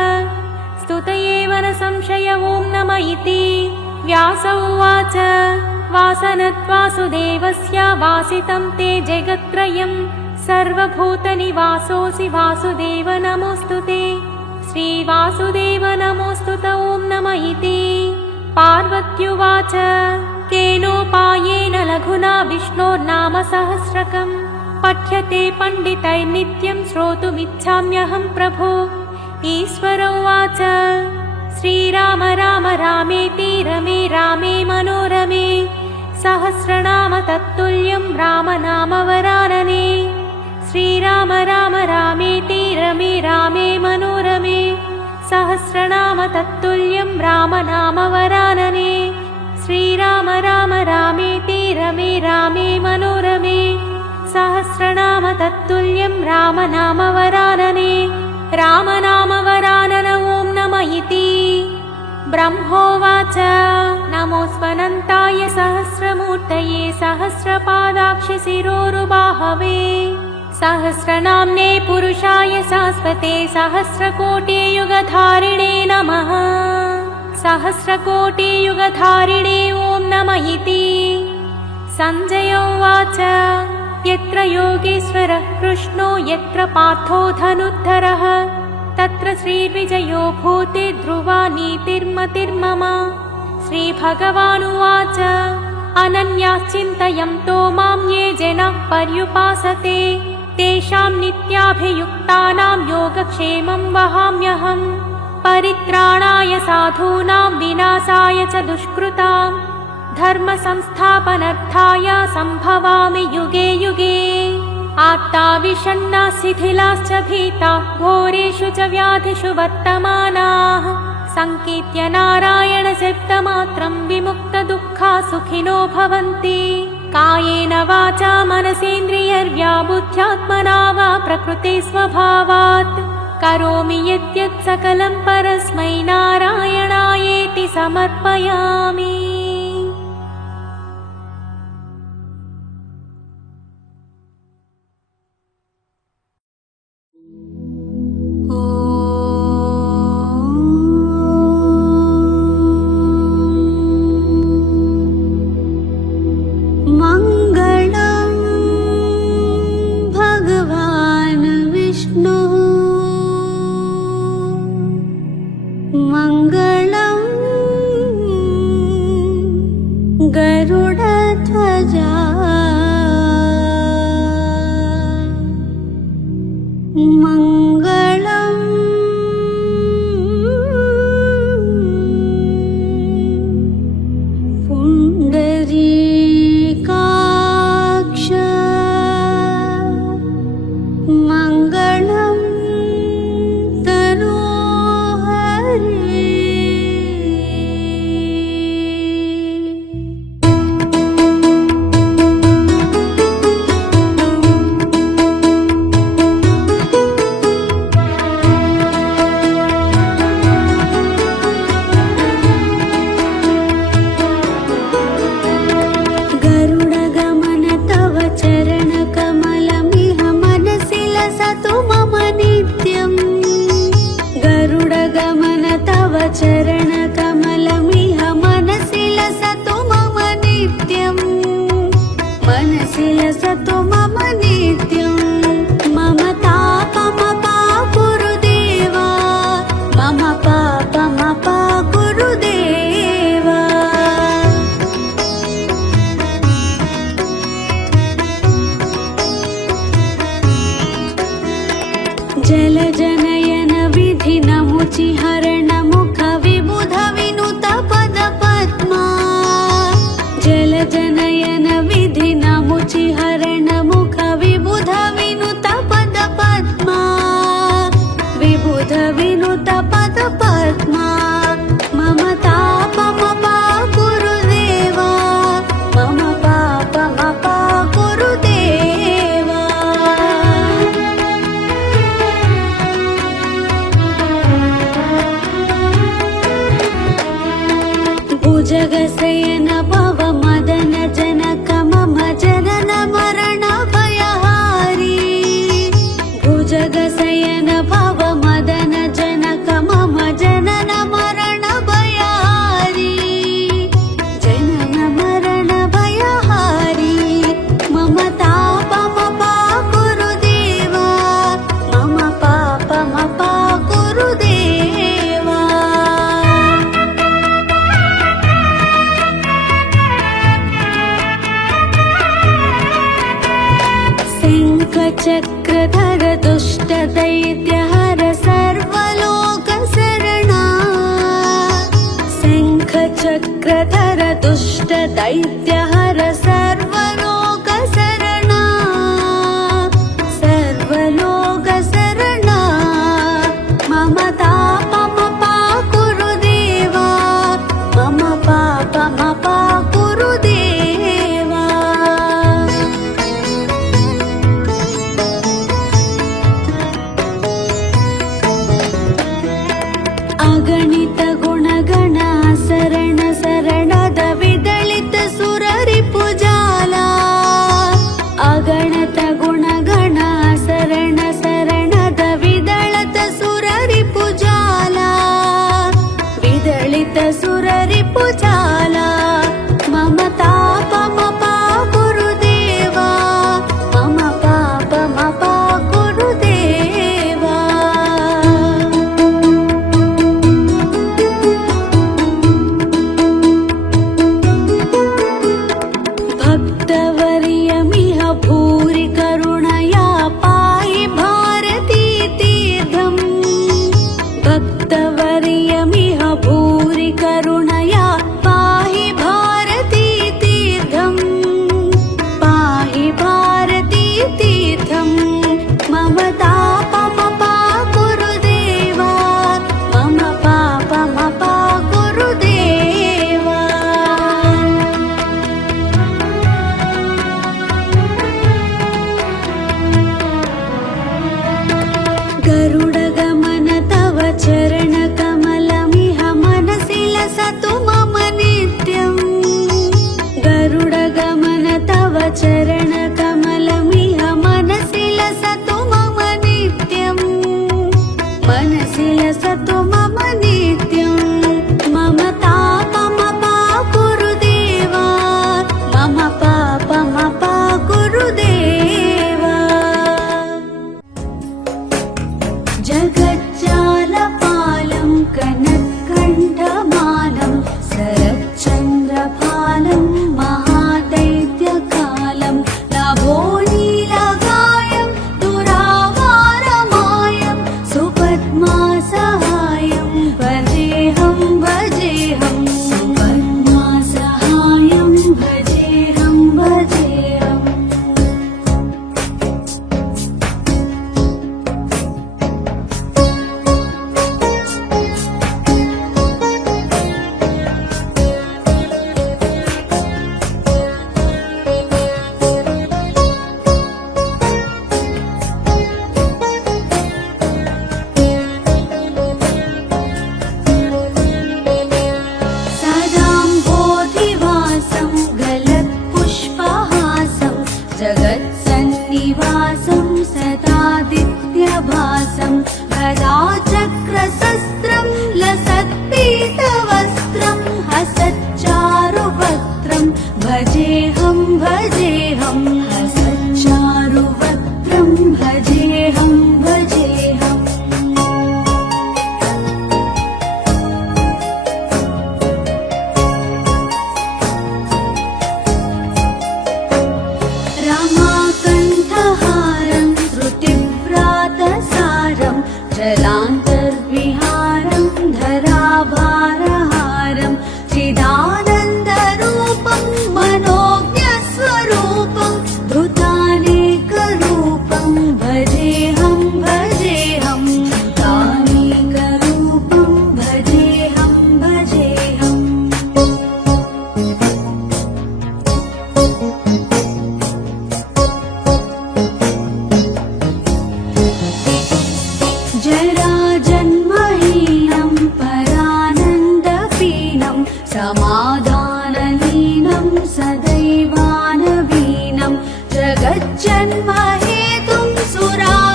स्तुत एव न संशय ॐ नमः इति व्यास उवाच वासनद्वासुदेवस्य वासितं ते जगत्त्रयम् सर्वभूतनिवासोऽसि वासुदेव नमोऽस्तु ते श्रीवासुदेव नमोऽस्तु ते ॐ नमः इति पार्वत्युवाच केनोपायेन लघुना विष्णोर्नाम सहस्रकम् पठ्यते पण्डितैर्नित्यं श्रोतुमिच्छाम्यहं प्रभो ईश्वर उवाच श्रीराम राम रामेति रमे रामे मनोरमे सहस्रनाम तत्तुल्यं रामनामवरानने श्रीराम राम रामेति रमे रामे मनोरमे सहस्रनाम तत्तुल्यं रामनामवरानने श्रीराम राम रामेति रमे रामे मनोरमे सहस्रनाम तत्तुल्यं रामनामवरानने रामनामवरानन ॐ नमः इति ब्रह्मोवाच नमोऽस्त्वनन्ताय सहस्रमूर्तये सहस्रपादाक्ष शिरोरुबाहवे सहस्रनाम्ने पुरुषाय शाश्वते सहस्रकोटियुगधारिणे नमः सहस्रकोटियुगधारिणे ॐ नमः इति सञ्जय उवाच यत्र योगेश्वरः कृष्णो यत्र पार्थो धनुर्धरः तत्र श्रीर्विजयो भूते ध्रुवा नीतिर्मतिर्मम श्रीभगवानुवाच अनन्याश्चिन्तयन्तो मां ये जनाः पर्युपासते तेषां नित्याभियुक्तानां योगक्षेमं वहाम्यहम् परित्राणाय साधूनां विनाशाय च दुष्कृताम् धर्म संस्थापनार्थाय सम्भवामि युगे युगे आर्ता विषण्णा शिथिलाश्च भीताः घोरेषु च व्याधिषु वर्तमानाः संकीर्त्य नारायण शब्दमात्रं विमुक्तदुःखा सुखिनो भवन्ति कायेन वाचा मनसेन्द्रियर्व्या बुद्ध्यात्मना वा प्रकृते स्वभावात् करोमि यद्यत् सकलं परस्मै नारायणायेति समर्पयामि। विलसतु मम नित्यम् मम तापमपा गुरुदेवा मम पापमपा गुरुदेवा जलजनयन विधिनमुचिहरण मुख विबुध विनुत पद पद्मा जलजनयन विधिनमुचिहरण मुख विबुध विनुत पद पद्मा विबुध विनुत पद पद्मा मम तापमपा गुरुदेवा मम पापमपा गुरुदेवा भुजगशयन भव मदन जनक मम जनन मरण भयहारी भुजगशयन भव मदन जनक मम जनन मरण भयहारी जनन मरण भयहारी मम तापमपा गुरुदेवा मम पापमपा गुरुदेवा शङ्खचक्रधर दुष्ट दैत्यहर सर्वलोक शरणा शङ्खचक्रधर दुष्ट दैत्यहर सर्वलोक शरणा सर्वलोक शरणा मम तापमपा गुरुदेवा मम पापमपा गुरुदेवा अगणित गुणगण शरण शरणद विदलित सुररिपुजाला अगणित गुणगण शरण शरणद विदलित सुररिपुजाला विदलित सुररिपुजाला मम तापमपा गुरुदेवा मम पापमपा गुरुदेवा भक्तवर्यमिह भूरि करुणया पाहि भारती तीर्थम् भक्तवर्यमिह भूरि करुणया पाहि भारती तीर्थम् पाहि भारती तीर्थम् मम तापमपा गुरुदेवा मम पापमपा गुरुदेवा गरुडगमन तव चरण धराभारहारं चिदानन्दरूपं मनोज्ञस्वरूपं धृतानेकरूपं भजेऽहं भजेऽहं धृतानेकरूपं भजेऽहं भजेऽहम् जराजन्महीनं परानन्दपीनं समाधानलीनं सदैवानवीनं जगज्जन्महेतुं सुरानीककेतुं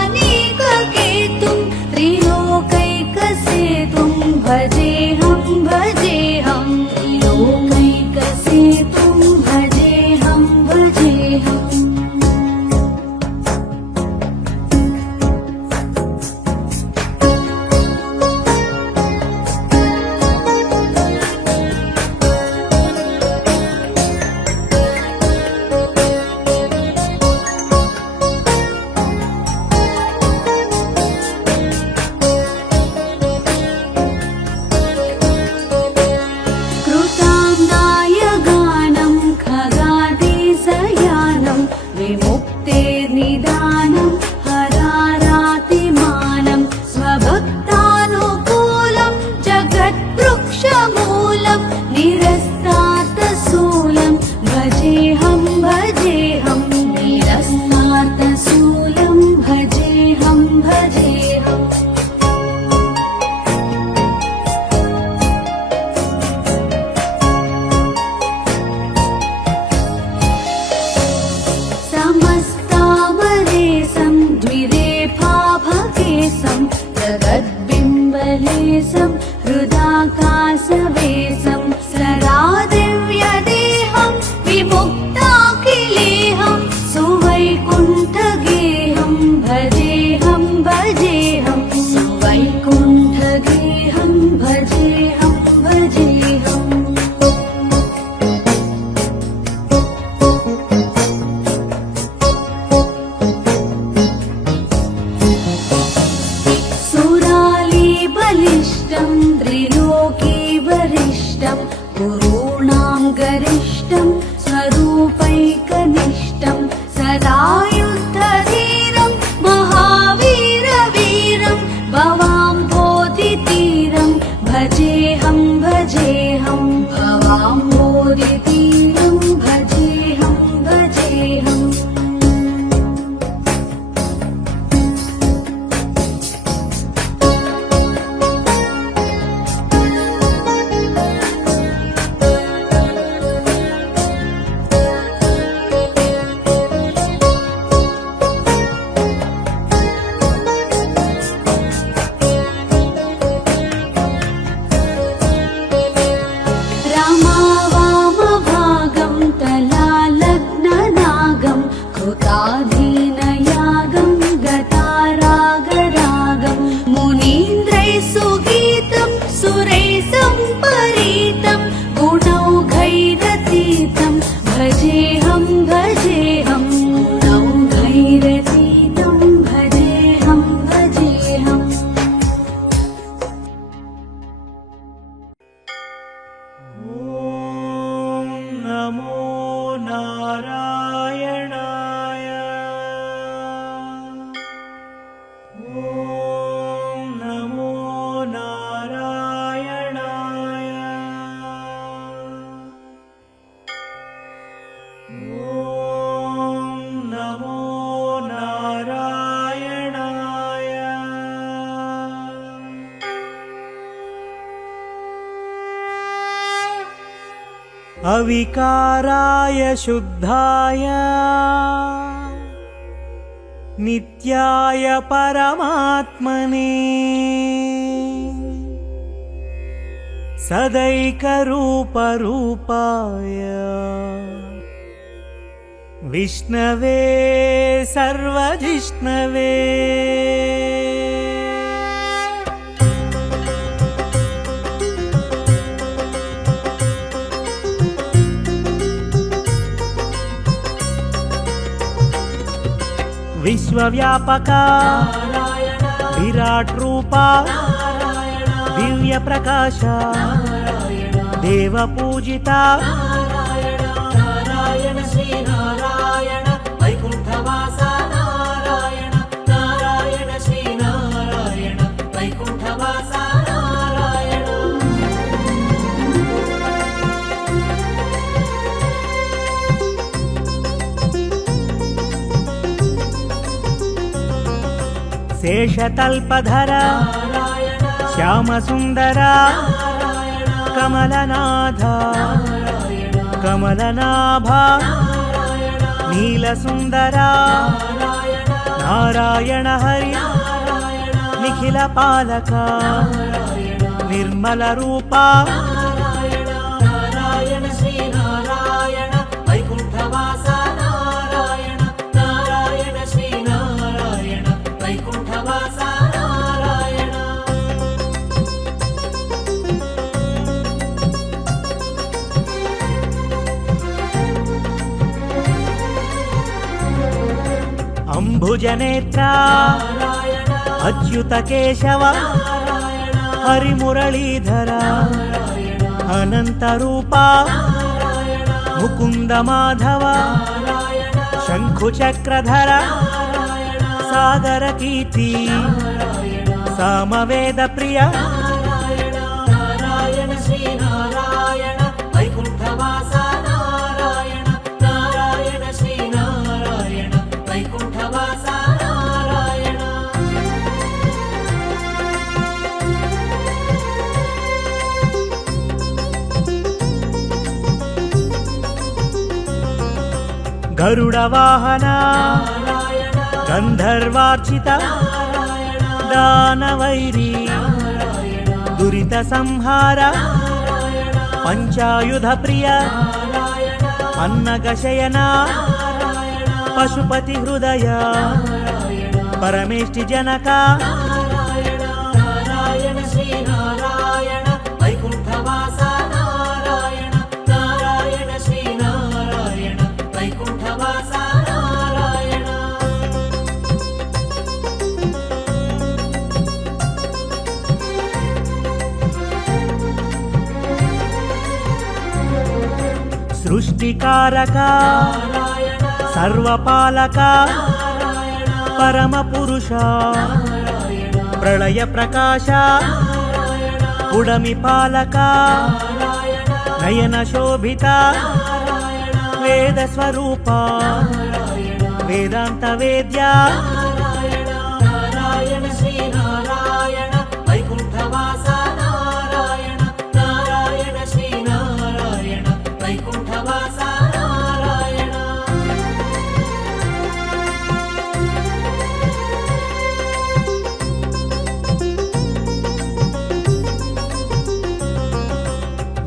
त्रिलोकैकसेतुं भजेऽहं भजेऽहं त्रिलोकैकसेतुं भजेऽहं भजेऽहम् कृताम्नायगानं खगादिशयानं विमुक्तेर्निदानं हरारातिमानं स्वभक्तानुकूलं जगत्वृक्षमूलं निरस्तार्थशूलं भजेऽहं भजेऽहं निरस्तार्थशूलं भजेऽहं भजेऽहम् समस्तामरेशं द्विरेफाभकेशं जगद्बिम्बलेशं हृदाकाशवेशं सरादिव्यदेहं विमुक्ताखिलेहं सुवैकुण्ठगेहं भजेऽहं भजेऽहं सुवैकुण्ठगेहं भजेऽहं भजेऽहम् सुरालीबलिष्टं त्रिलोकीवरिष्ठं गुरूणां गरिष्ठं स्वरूपैकनिष्ठं सदायुद्धधीरं महावीरवीरं भवां बोधितीरं भजेऽहं भजेऽहं भवां बोधितीरं भजेऽहं भजेऽहम् रामावामभागं तलालग्ननागं कृताधीनयागं गतारागरागं मुनीन्द्रैः सुगीतं सुरैः सम्परीतं गुणौघैरतीतं भजेऽहं भजेऽहं गुणौघैरतीतं भजेऽहं भजेऽहम् नमो नारायणाय नमो नारायणाय नमो नारायणाय अविकाराय शुद्धाय नित्याय परमात्मने सदैकरूपरूपाय विष्णवे सर्वजिष्णवे विश्वव्यापका विराट रूपा दिव्य సూర్యప్రకాశ దేవపూజిత నారాయణ శ్రీనారాయణ వైకుంఠవాస నారాయణ నారాయణ శ్రీనారాయణ వైకుంఠవాస నారాయణ శేషతల్పధర శ్యామసుందర కమలనాథ కమలనాభ నీలసుందర నారాయణ హరి నిఖిల పాలక నిర్మల రూప నారాయణ శ్రీనారాయణ వైకుంఠవాస నారాయణ నారాయణ శ్రీనారాయణ వైకుంఠవాస నారాయణ అంబుజనేత్ర అచ్యుత కేశవ హరిమురళీధర అనంత రూప ముకుంద మాధవ శంఖుచక్రధర సాగర కీర్తి సామవేద ప్రియ నారాయణ శ్రీనారాయణ వైకుంఠవాస నారాయణ నారాయణ శ్రీనారాయణ వైకుంఠవాస నారాయణ గరుడ వాహన గంధర్వార్చిత దానవైరి దురిత సంహార పంచాయుధ ప్రియ పన్నగశయన పశుపతి హృదయ పరమేష్టి జనక నారాయణ శ్రీనారాయణ వైకుంఠవాస నారాయణ నారాయణ శ్రీనారాయణ వైకుంఠవాస నారాయణ సృష్టికారక సర్వపాలక పరమ పురుష ప్రళయ ప్రకాశ ఉడమి పాలక నయన శోభిత వేద స్వరూప వేదాంత వేద్య నారాయణ శ్రీనారాయణ వైకుంఠవాస నారాయణ నారాయణ శ్రీనారాయణ వైకుంఠవాస నారాయణ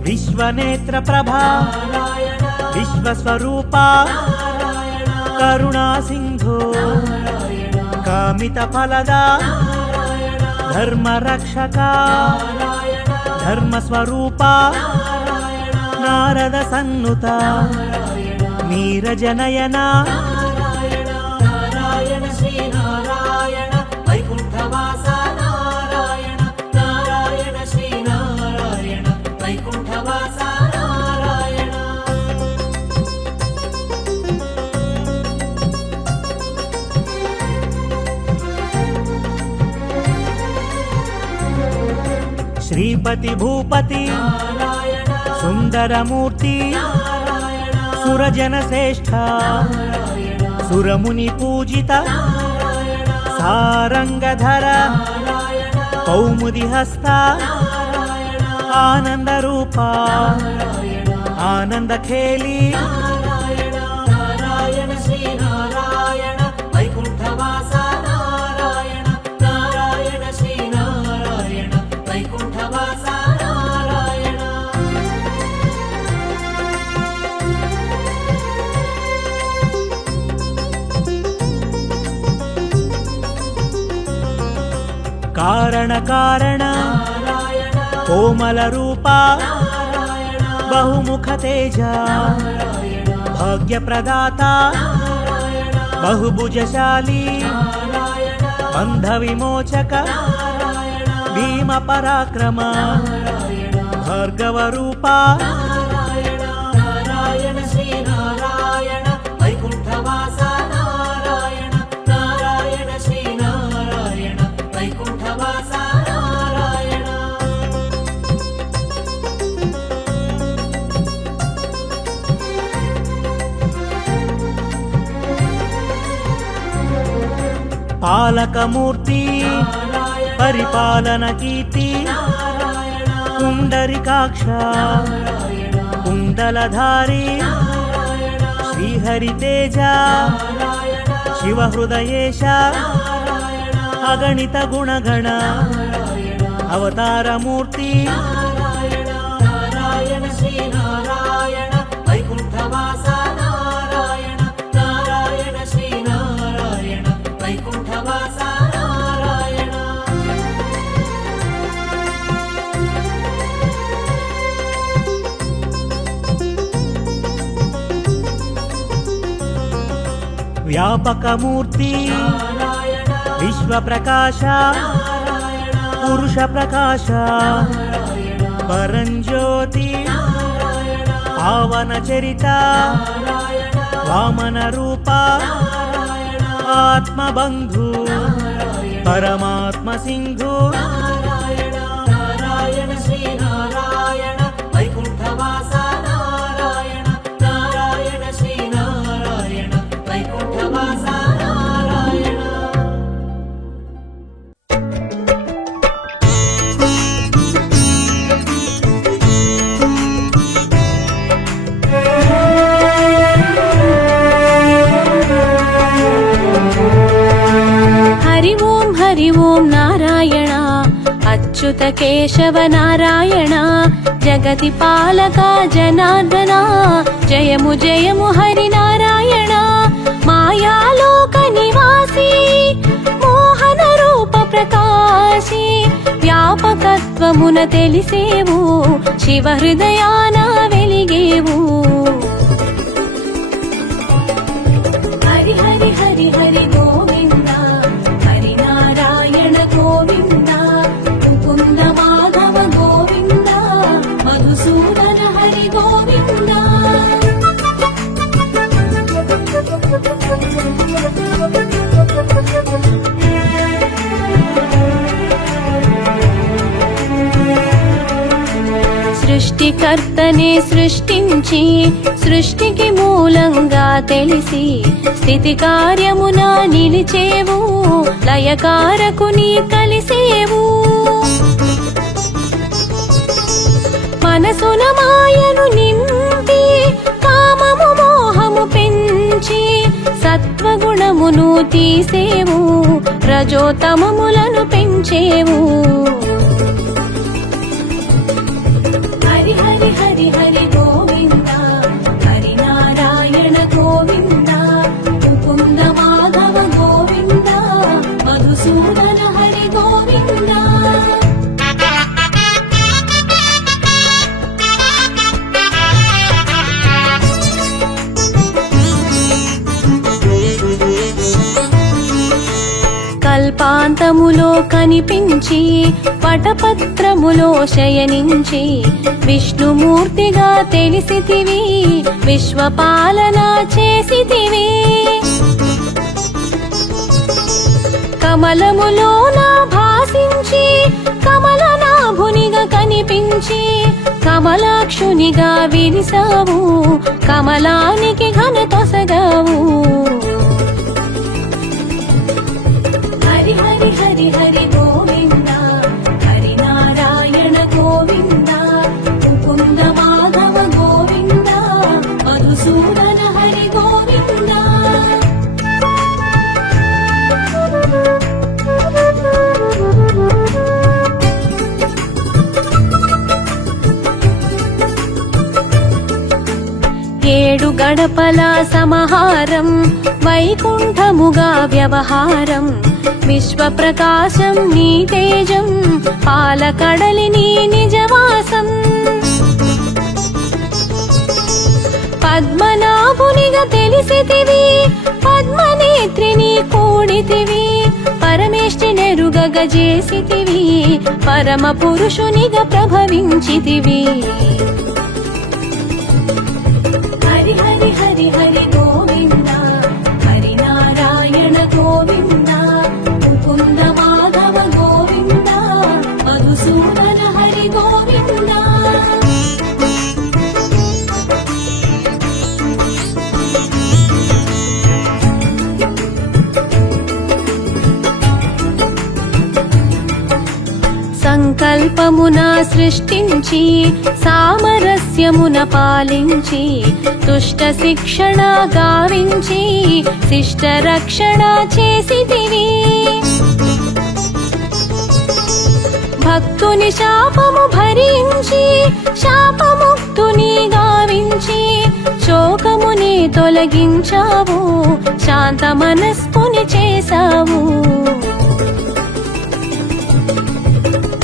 విశ్వనేత్ర ప్రభా విశ్వస్వరూప కరుణా సింధు కామిత ఫలద ధర్మ రక్షక ధర్మ స్వరూప నారద సన్నుత నీరజనయన నారాయణ శ్రీనారాయణ వైకుంఠవాస నారాయణ నారాయణ శ్రీనారాయణ వైకుంఠవాస నారాయణ శ్రీపతి భూపతి సుందరమూర్తి సురజన శ్రేష్ఠ సురముని పూజిత సారంగధర కౌముది హస్త ఆనంద రూప ఆనంద ఖేలి నారాయణ శ్రీనారాయణ వైకుంఠవాస నారాయణ నారాయణ శ్రీనారాయణ వైకుంఠవాస నారాయణ కారణ కారణ కోమల రూప బహుముఖ తేజ భాగ్య ప్రదాత బహుభుజశాలి బంధ విమోచక భీమ పరాక్రమ భార్గవ రూప నారాయణ నారాయణ శ్రీనారాయణ వైకుంఠవాస నారాయణ నారాయణ శ్రీనారాయణ వైకుంఠవాస నారాయణ పాలకమూర్తి పరిపాలన కీర్తి పుండరికాక్ష కుండలధారి శ్రీహరి తేజ శివ హృదయేశ అగణిత గుణగణ అవతారమూర్తి నారాయణ శ్రీనారాయణ వైకుంఠవాస నారాయణ నారాయణ శ్రీనారాయణ వైకుంఠవాస నారాయణ వ్యాపకమూర్తి విశ్వ ప్రకాశ పురుష ప్రకాశ పరంజ్యోతి పావన చరిత వామన రూప ఆత్మబంధు పరమాత్మ సింధు నారాయణ శ్రీనారాయణ వైకుంఠవాస నారాయణ నారాయణ శ్రీనారాయణ వైకుంఠవాస నారాయణ హరి ఓం నారాయణ అచ్యుత కేశవ నారాయణ జగతి పాలక జనార్దన జయము జయము హరి నారాయణ మాయాలోక నివాసి మోహన రూప ప్రకాశి వ్యాపకత్వమున తెలిసేవు శివ హృదయాన వెలిగేవు హరి హరి హరి హరి గోవింద హరి నారాయణ గోవింద ముకుంద మాధవ గోవింద మధుసూదన హరి గోవింద సృష్టికర్తనే సృష్టించి సృష్టికి మూలంగా తెలిసి స్థితి కార్యమున నిలిచేవు లయకారకుని కలిసేవు మనసున మాయను నింపి కామము మోహము పెంచి సత్వగుణమును తీసేవు రజోతమములను పెంచేవు హరి హరి హరి హరి గోవింద హరి నారాయణ గోవింద ముకుంద మాధవ గోవింద మధుసూదన హరి గోవింద కల్పాంతములో కనిపించి పటపత్రములో శయనించి విష్ణుమూర్తిగా తెలిసితివి విశ్వపాలన చేసితివి కమలములోన భాసించి కమలనాభునిగా కనిపించి కమలాక్షునిగా విరిసావు కమలానికి ఘన తొసగావు హరి హరి హరి హరి గోవింద హరి నారాయణ గోవింద ముకుంద మాధవ గోవింద మధుసూదన హరి గోవింద ఏడు గడపల సమహారం వైకుంఠముగా వ్యవహారం విశ్వప్రకాశం నీ తేజం పాలకడలి నీ నిజవాసం పద్మనాభునిగా తెలిసితివి పద్మనేత్రిని కూడితివి పరమేష్టి నెరుగగజేసితివి పరమ పురుషునిగా ప్రభవించితివి హరి హరి హరి హరి గోవింద హరి నారాయణ గోవింద ముకుంద మాధవ గోవింద మధుసూదన హరి గోవింద సంకల్పమున సృష్టించి సామరస్యమున పాలించి దుష్ట శిక్షణ గావించి శిష్ట రక్షణ చేసితివి భక్తుని శాపము భరించి శాపముక్తుని గావించి శోకముని తొలగించావు శాంత మనస్కుని చేశావు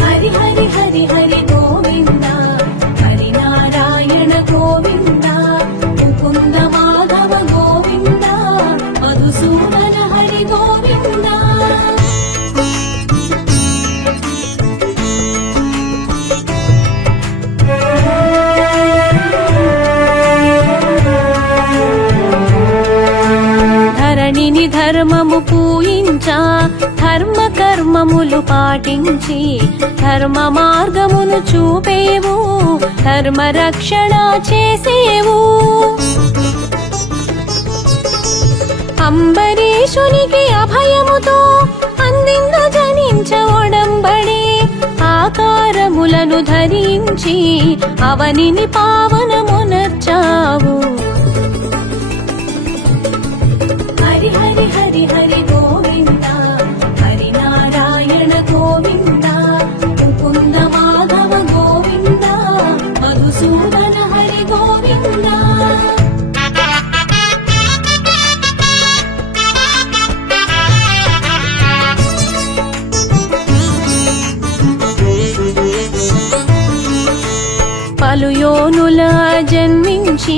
హరి హరి హరి హరి గోవింద హరి నారాయణ గోవింద ముకుంద మాధవ గోవింద మధుసూదన హరి గోవింద ధరణిని ధర్మము పూయించా ధర్మ కర్మములు పాటించి ధర్మ మార్గమును చూపేవు ధర్మ రక్షణ చేసేవు అంబరీషునికి అభయముతో అందిందు జనించ ఒడంబడి ఆకారములను ధరించి అవనిని పావనమునర్చావు హరి హరి హరి హరి గోవింద హరి నారాయణ గోవింద ముకుంద మాధవ గోవింద మధుసూదన హరి గోవింద పలు యోనుల జన్మించి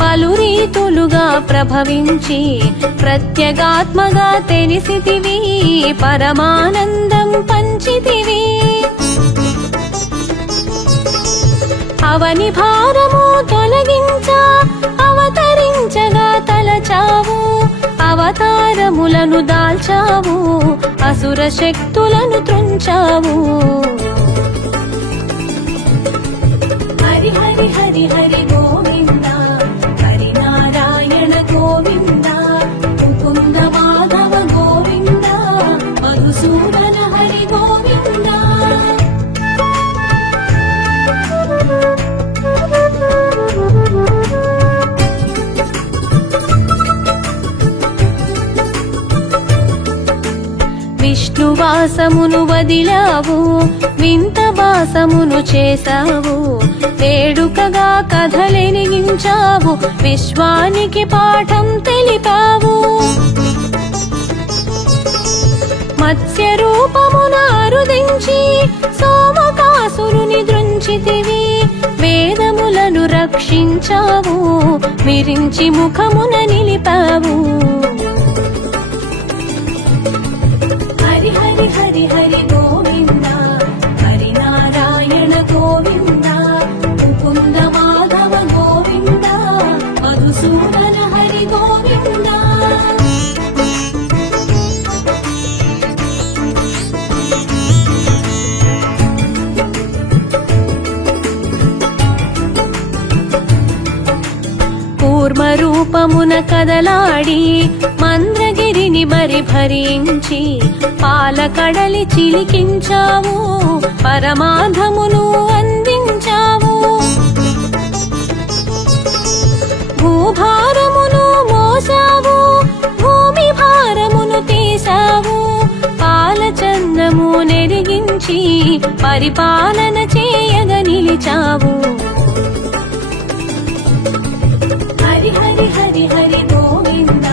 పలు రీతులుగా ప్రభవించి ప్రత్యేగాత్మగా తెలిసితివి పరమానందం పంచితివి అవని భారము తొలగించా అవతరించగా తలచావు అవతారములను దాల్చావు అసుర శక్తులను త్రుంచావు హరి హరి హరి హరి గోవింద హరి నారాయణ గోవింద ముకుంద మాధవ గోవింద మధుసూదన హరి గోవింద విష్ణువాసమును వదిలావు వింత వాసమును చేశావు వేడుకగా కథలెనిగించావు విశ్వానికి పాఠం తెలిపావు మత్స్య రూపమున అరుదించి సోమకాసురుని దృంచితివి వేదములను రక్షించావు విరించి ముఖమున నిలిపావు హరి హరి హరి హరి గోవింద హరి నారాయణ గోవింద ముకుంద మాధవ గోవింద మధుసూదన హరి గోవింద కూర్మ రూపమున కదలాడి మంద్రగిరిని మరి భరించి పాలకడలి చిలికించావు పరమాధమును అందించావు భూభారమును మోసావు భూమి భారమును తీసావు పాలచన్నము నెరిగించి పరిపాలన చేయగ నిలిచావు హరి హరి హరి హరి గోవింద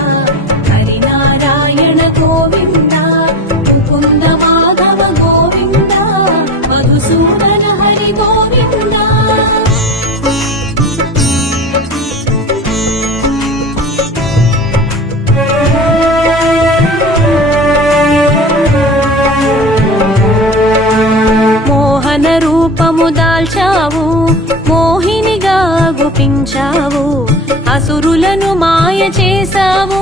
హరి నారాయణ గోవింద ముకుంద మాధవ గోవింద మధుసూదన హరి గోవింద దాల్చావు, మోహినిగా గుపించావు, అసురులను మాయ చేశావు,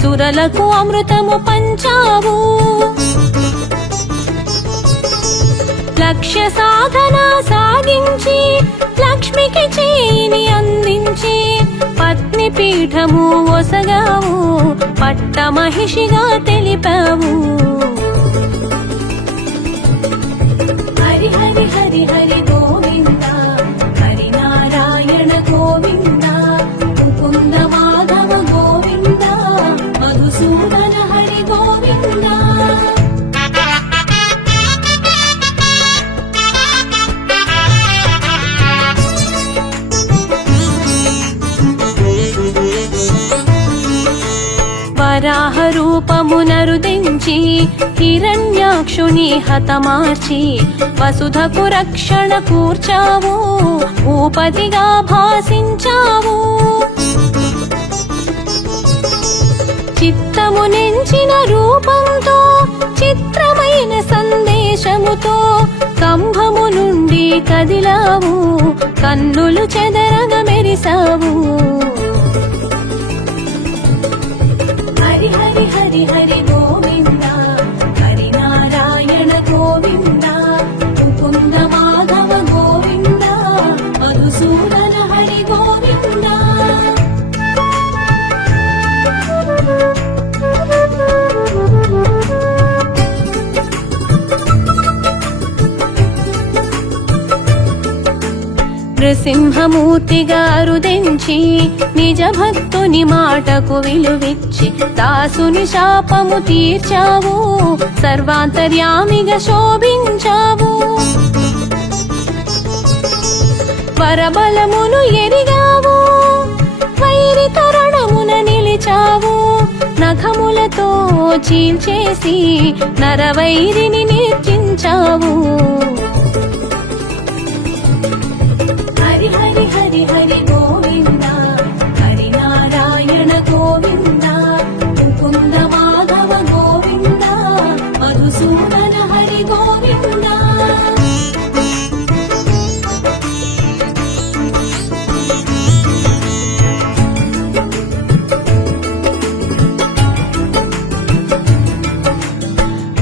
సురలకు అమృతము పంచావు. లక్ష్య సాధన సాగించి లక్ష్మికి చేయిని అందించి పత్ని పీఠము ఒసగావు, పట్ట మహిషిగా తెలిపావు. హరి హరి హరి హరి గోవింద, హరి నారాయణ గోవింద, ముకుంద మాధవ గోవింద, మధుసూదన హరి గోవింద. వరాహ రూపమునరుదించి హిరణ్యాక్షుని హతమార్చి వసుధకు రక్షణ కూర్చావు, భూపతిగా భాసించావు. చిత్తము నెంచిన రూపంతో చిత్రమైన సందేశముతో కంభము నుండి కదిలావు, కన్నులు చెదరగ మెరిసావు. హరి హరి హరి హరి గోవింద, హరి నారాయణ గోవింద, ముకుంద మాధవ గోవింద, మధుసూదన హరి గోవింద. నృసింహమూర్తిగా రుదించి నిజ భక్తుని మాటకు విలువిచ్చి దాసుని శాపము తీర్చావు, సర్వాంతర్యామిగా శోభించావు. వరబలమును ఎరిగావు, వైరి తరుణమున నిలిచావు, నఖములతో చీల్చేసి నరవైరిని నిర్జించావు. హరి హరి హరి హరి గోవింద, హరి నారాయణ గోవింద, ముకుంద మాధవ గోవింద, మధుసూదన హరి గోవింద.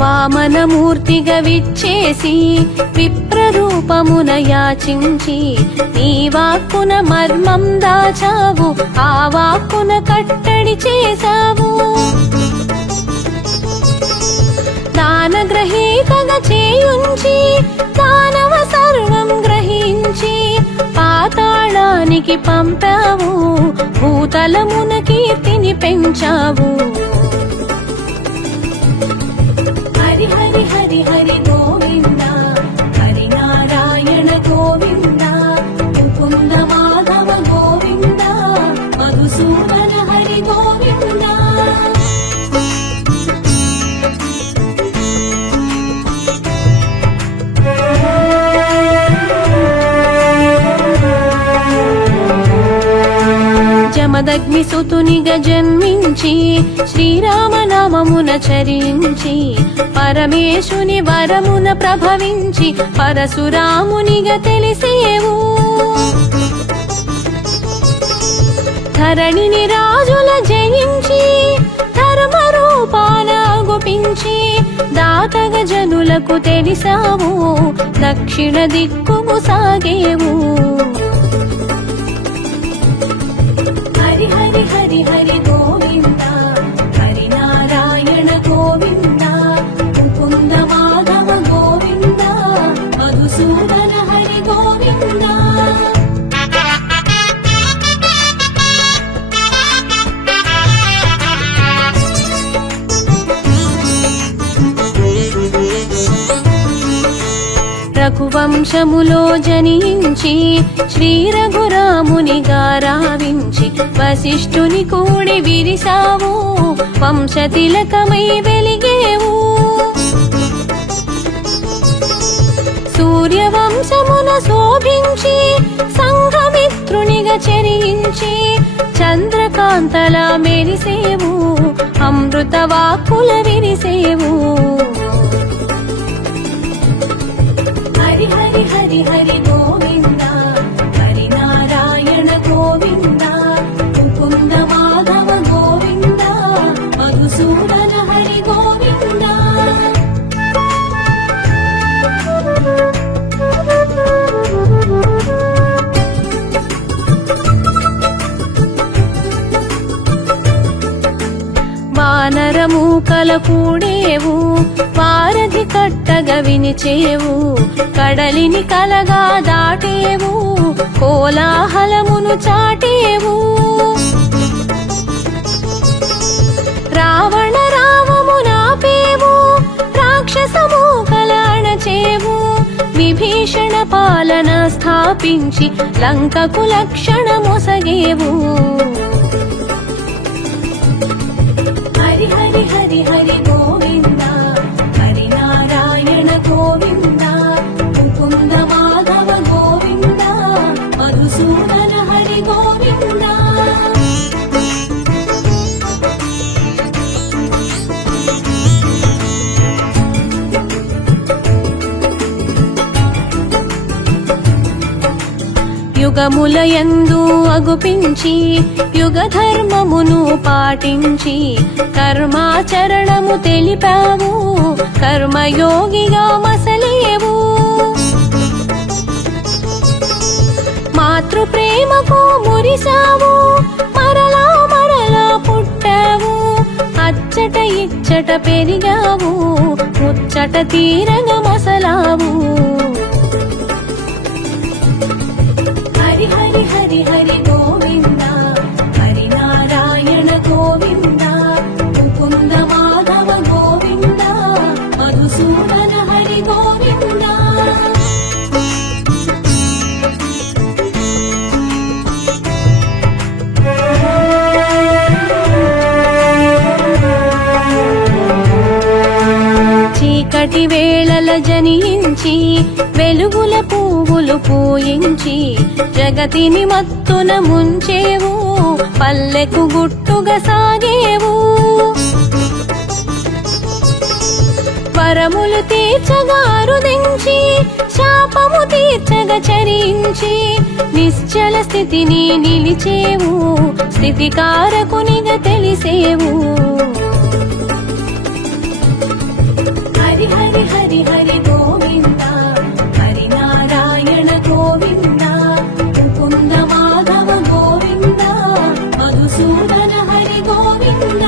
వామనమూర్తిగా విచ్చేసి విప్రరూపమున యాచించి నీ వాక్కున మర్మం దాచావు, ఆ వాక్కున కట్టడి చేశావు. దానగ్రహీతగా చేయుంచి దానవ సర్వం గ్రహించి పాతాళానికి పంపావు, భూతలమున కీర్తిని పెంచావు. హరి హరి హరి హరి గోవింద, హరి నారాయణ గోవింద, ముకుంద మాధవ గోవింద, మధుసూదన హరి గోవింద. జమదగ్ని సుతునిగా జన్మించి శ్రీరామనామమున చరించి పరమేశుని వరమున ప్రభవించి పరశురామునిగా తెలిసేవు. ధరణిని రాజుల జయించి ధర్మ రూపాన గుపించి దాతగ జనులకు తెలిసావు, దక్షిణ దిక్కుము సాగేవు. హరి హరి హరి హరి గోవింద, హరి నారాయణ గోవింద, ముకుంద మాధవ గోవింద, మధుసూదన హరి గోవింద. రఘువంశములో జనించి శ్రీ రఘురామునిగా రావించి వశిష్ఠుని కూడి విరిసావు, వంశతిలకమై వెలిగేవు. సూర్యవంశమున శోభించి సంఘమిత్రునిగా చెరించి చంద్రకాంతలా మెరిసేవు, అమృత వాక్కుల విరిసేవు. హరి హరి హరి హరి గో నౌకల కూడేవు వారధి కట్టగ వినిచేవు కడలిని కలగా దాటేవు కోలాహలమును చాటేవు రావణ రావము నాపేవు రాక్షసము కలాణచేవు విభీషణ పాలన స్థాపించి లంకకు లక్షణ మొసగేవు హరి హరి హరి హరి గోవింద హరి నారాయణ గోవింద ముకుంద మాధవ గోవింద మధుసూదన హరి గోవింద యుగములయందు అగుపించి యుగ ధర్మమును పాటించి కర్మాచరణము తెలిపావు కర్మయోగిగా మసలేవు మాతృ ప్రేమకు మురిసావు మరలా మరలా పుట్టావు అచ్చట ఇచ్చట పెరిగావు ముచ్చట తీరగా మసలావు హరి హరి హరి హరి గోవింద హరి నారాయణ గోవింద ముకుంద మాధవ గోవింద మధుసూదన హరి గోవింద చీకటి వేళల జనించి వెలుగుల పువ్వులు పూయించి జగతిని మత్తున ముంచేవు పల్లెకు గుట్టుగా సాగేవు వరములు తీర్చగా అరుదించి శాపము తీర్చగా చరించి నిశ్చల స్థితిని నిలిచేవు స్థితికారకునిగా తెలిసేవు హరి హరి హరి హరి గోవింద హరి నారాయణ గోవింద ముకుంద మాధవ గోవింద మధుసూదన హరి గోవింద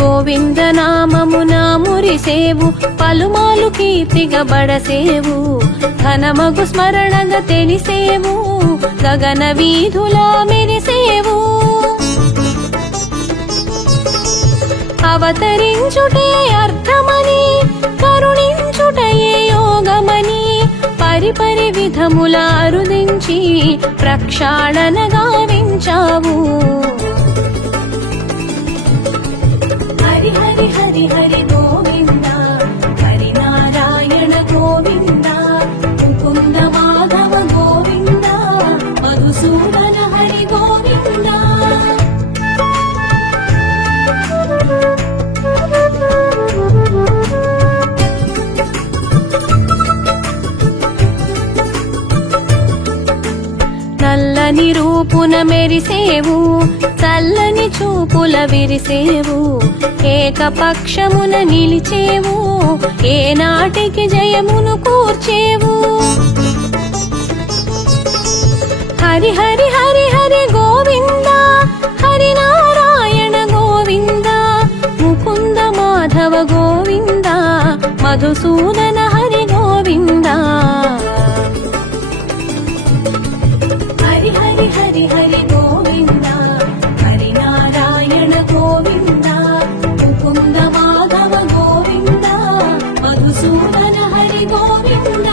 గోవింద నామమున మురిసేవు పలుమాలు కీర్తిగా బడసేవు ఘనమగు స్మరణగా తెలిసేవు గగన వీధులా మెరిసేవు అవతరించుటే అర్థమని కరుణించుటయే యోగమని పరిపరి విధముల అరుదించి ప్రక్షాళన గావించావు హరి హరి హరి హరి గోవింద హరి నారాయణ గోవింద ముకుంద మాధవ గోవింద మధుసూదన హరి గోవింద నల్లని రూపున మెరిసేవు చల్లని చూపుల విరిసేవు ఏకపక్షమున నిలిచేవు ఏనాటికి జయమును కూర్చేవు హరి హరి హరి హరి గోవింద హరి నారాయణ గోవింద ముకుంద మాధవ గోవింద మధుసూదన హరి గోవింద హరి హరి హరి హరి గోవింద హరి నారాయణ గోవింద ముకుంద మాధవ గోవింద మధుసూదన హరి గోవింద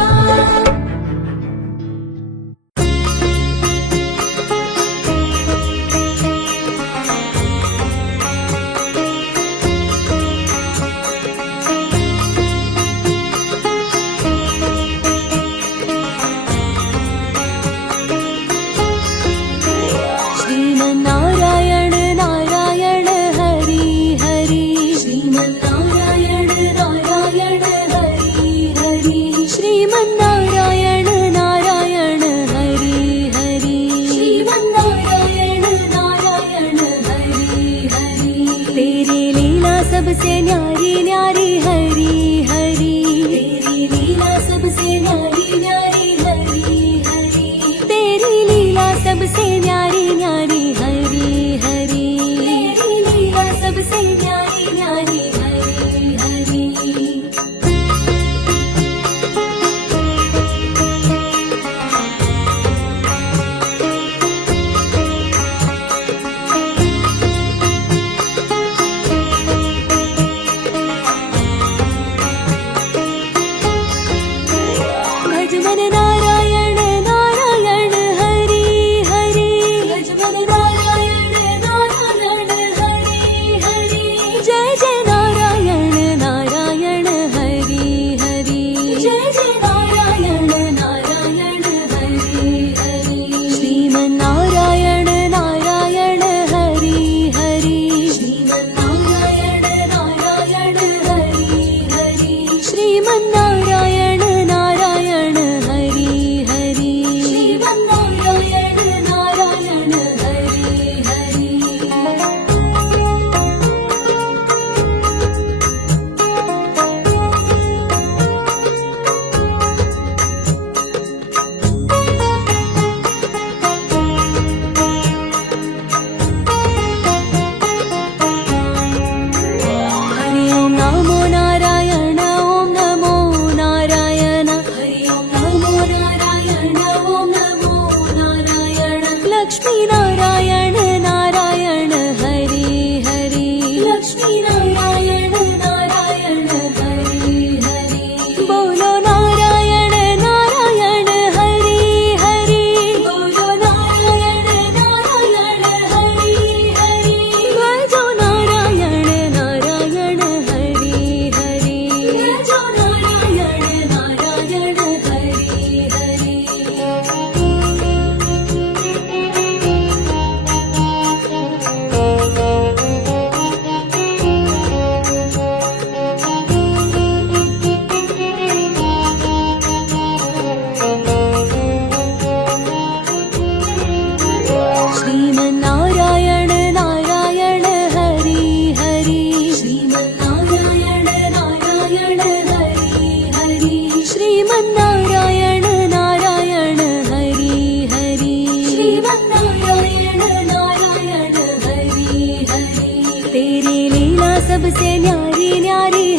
सबसे न्यारी न्यारी हरी हरी तेरी सबसे न्यारी न्यारी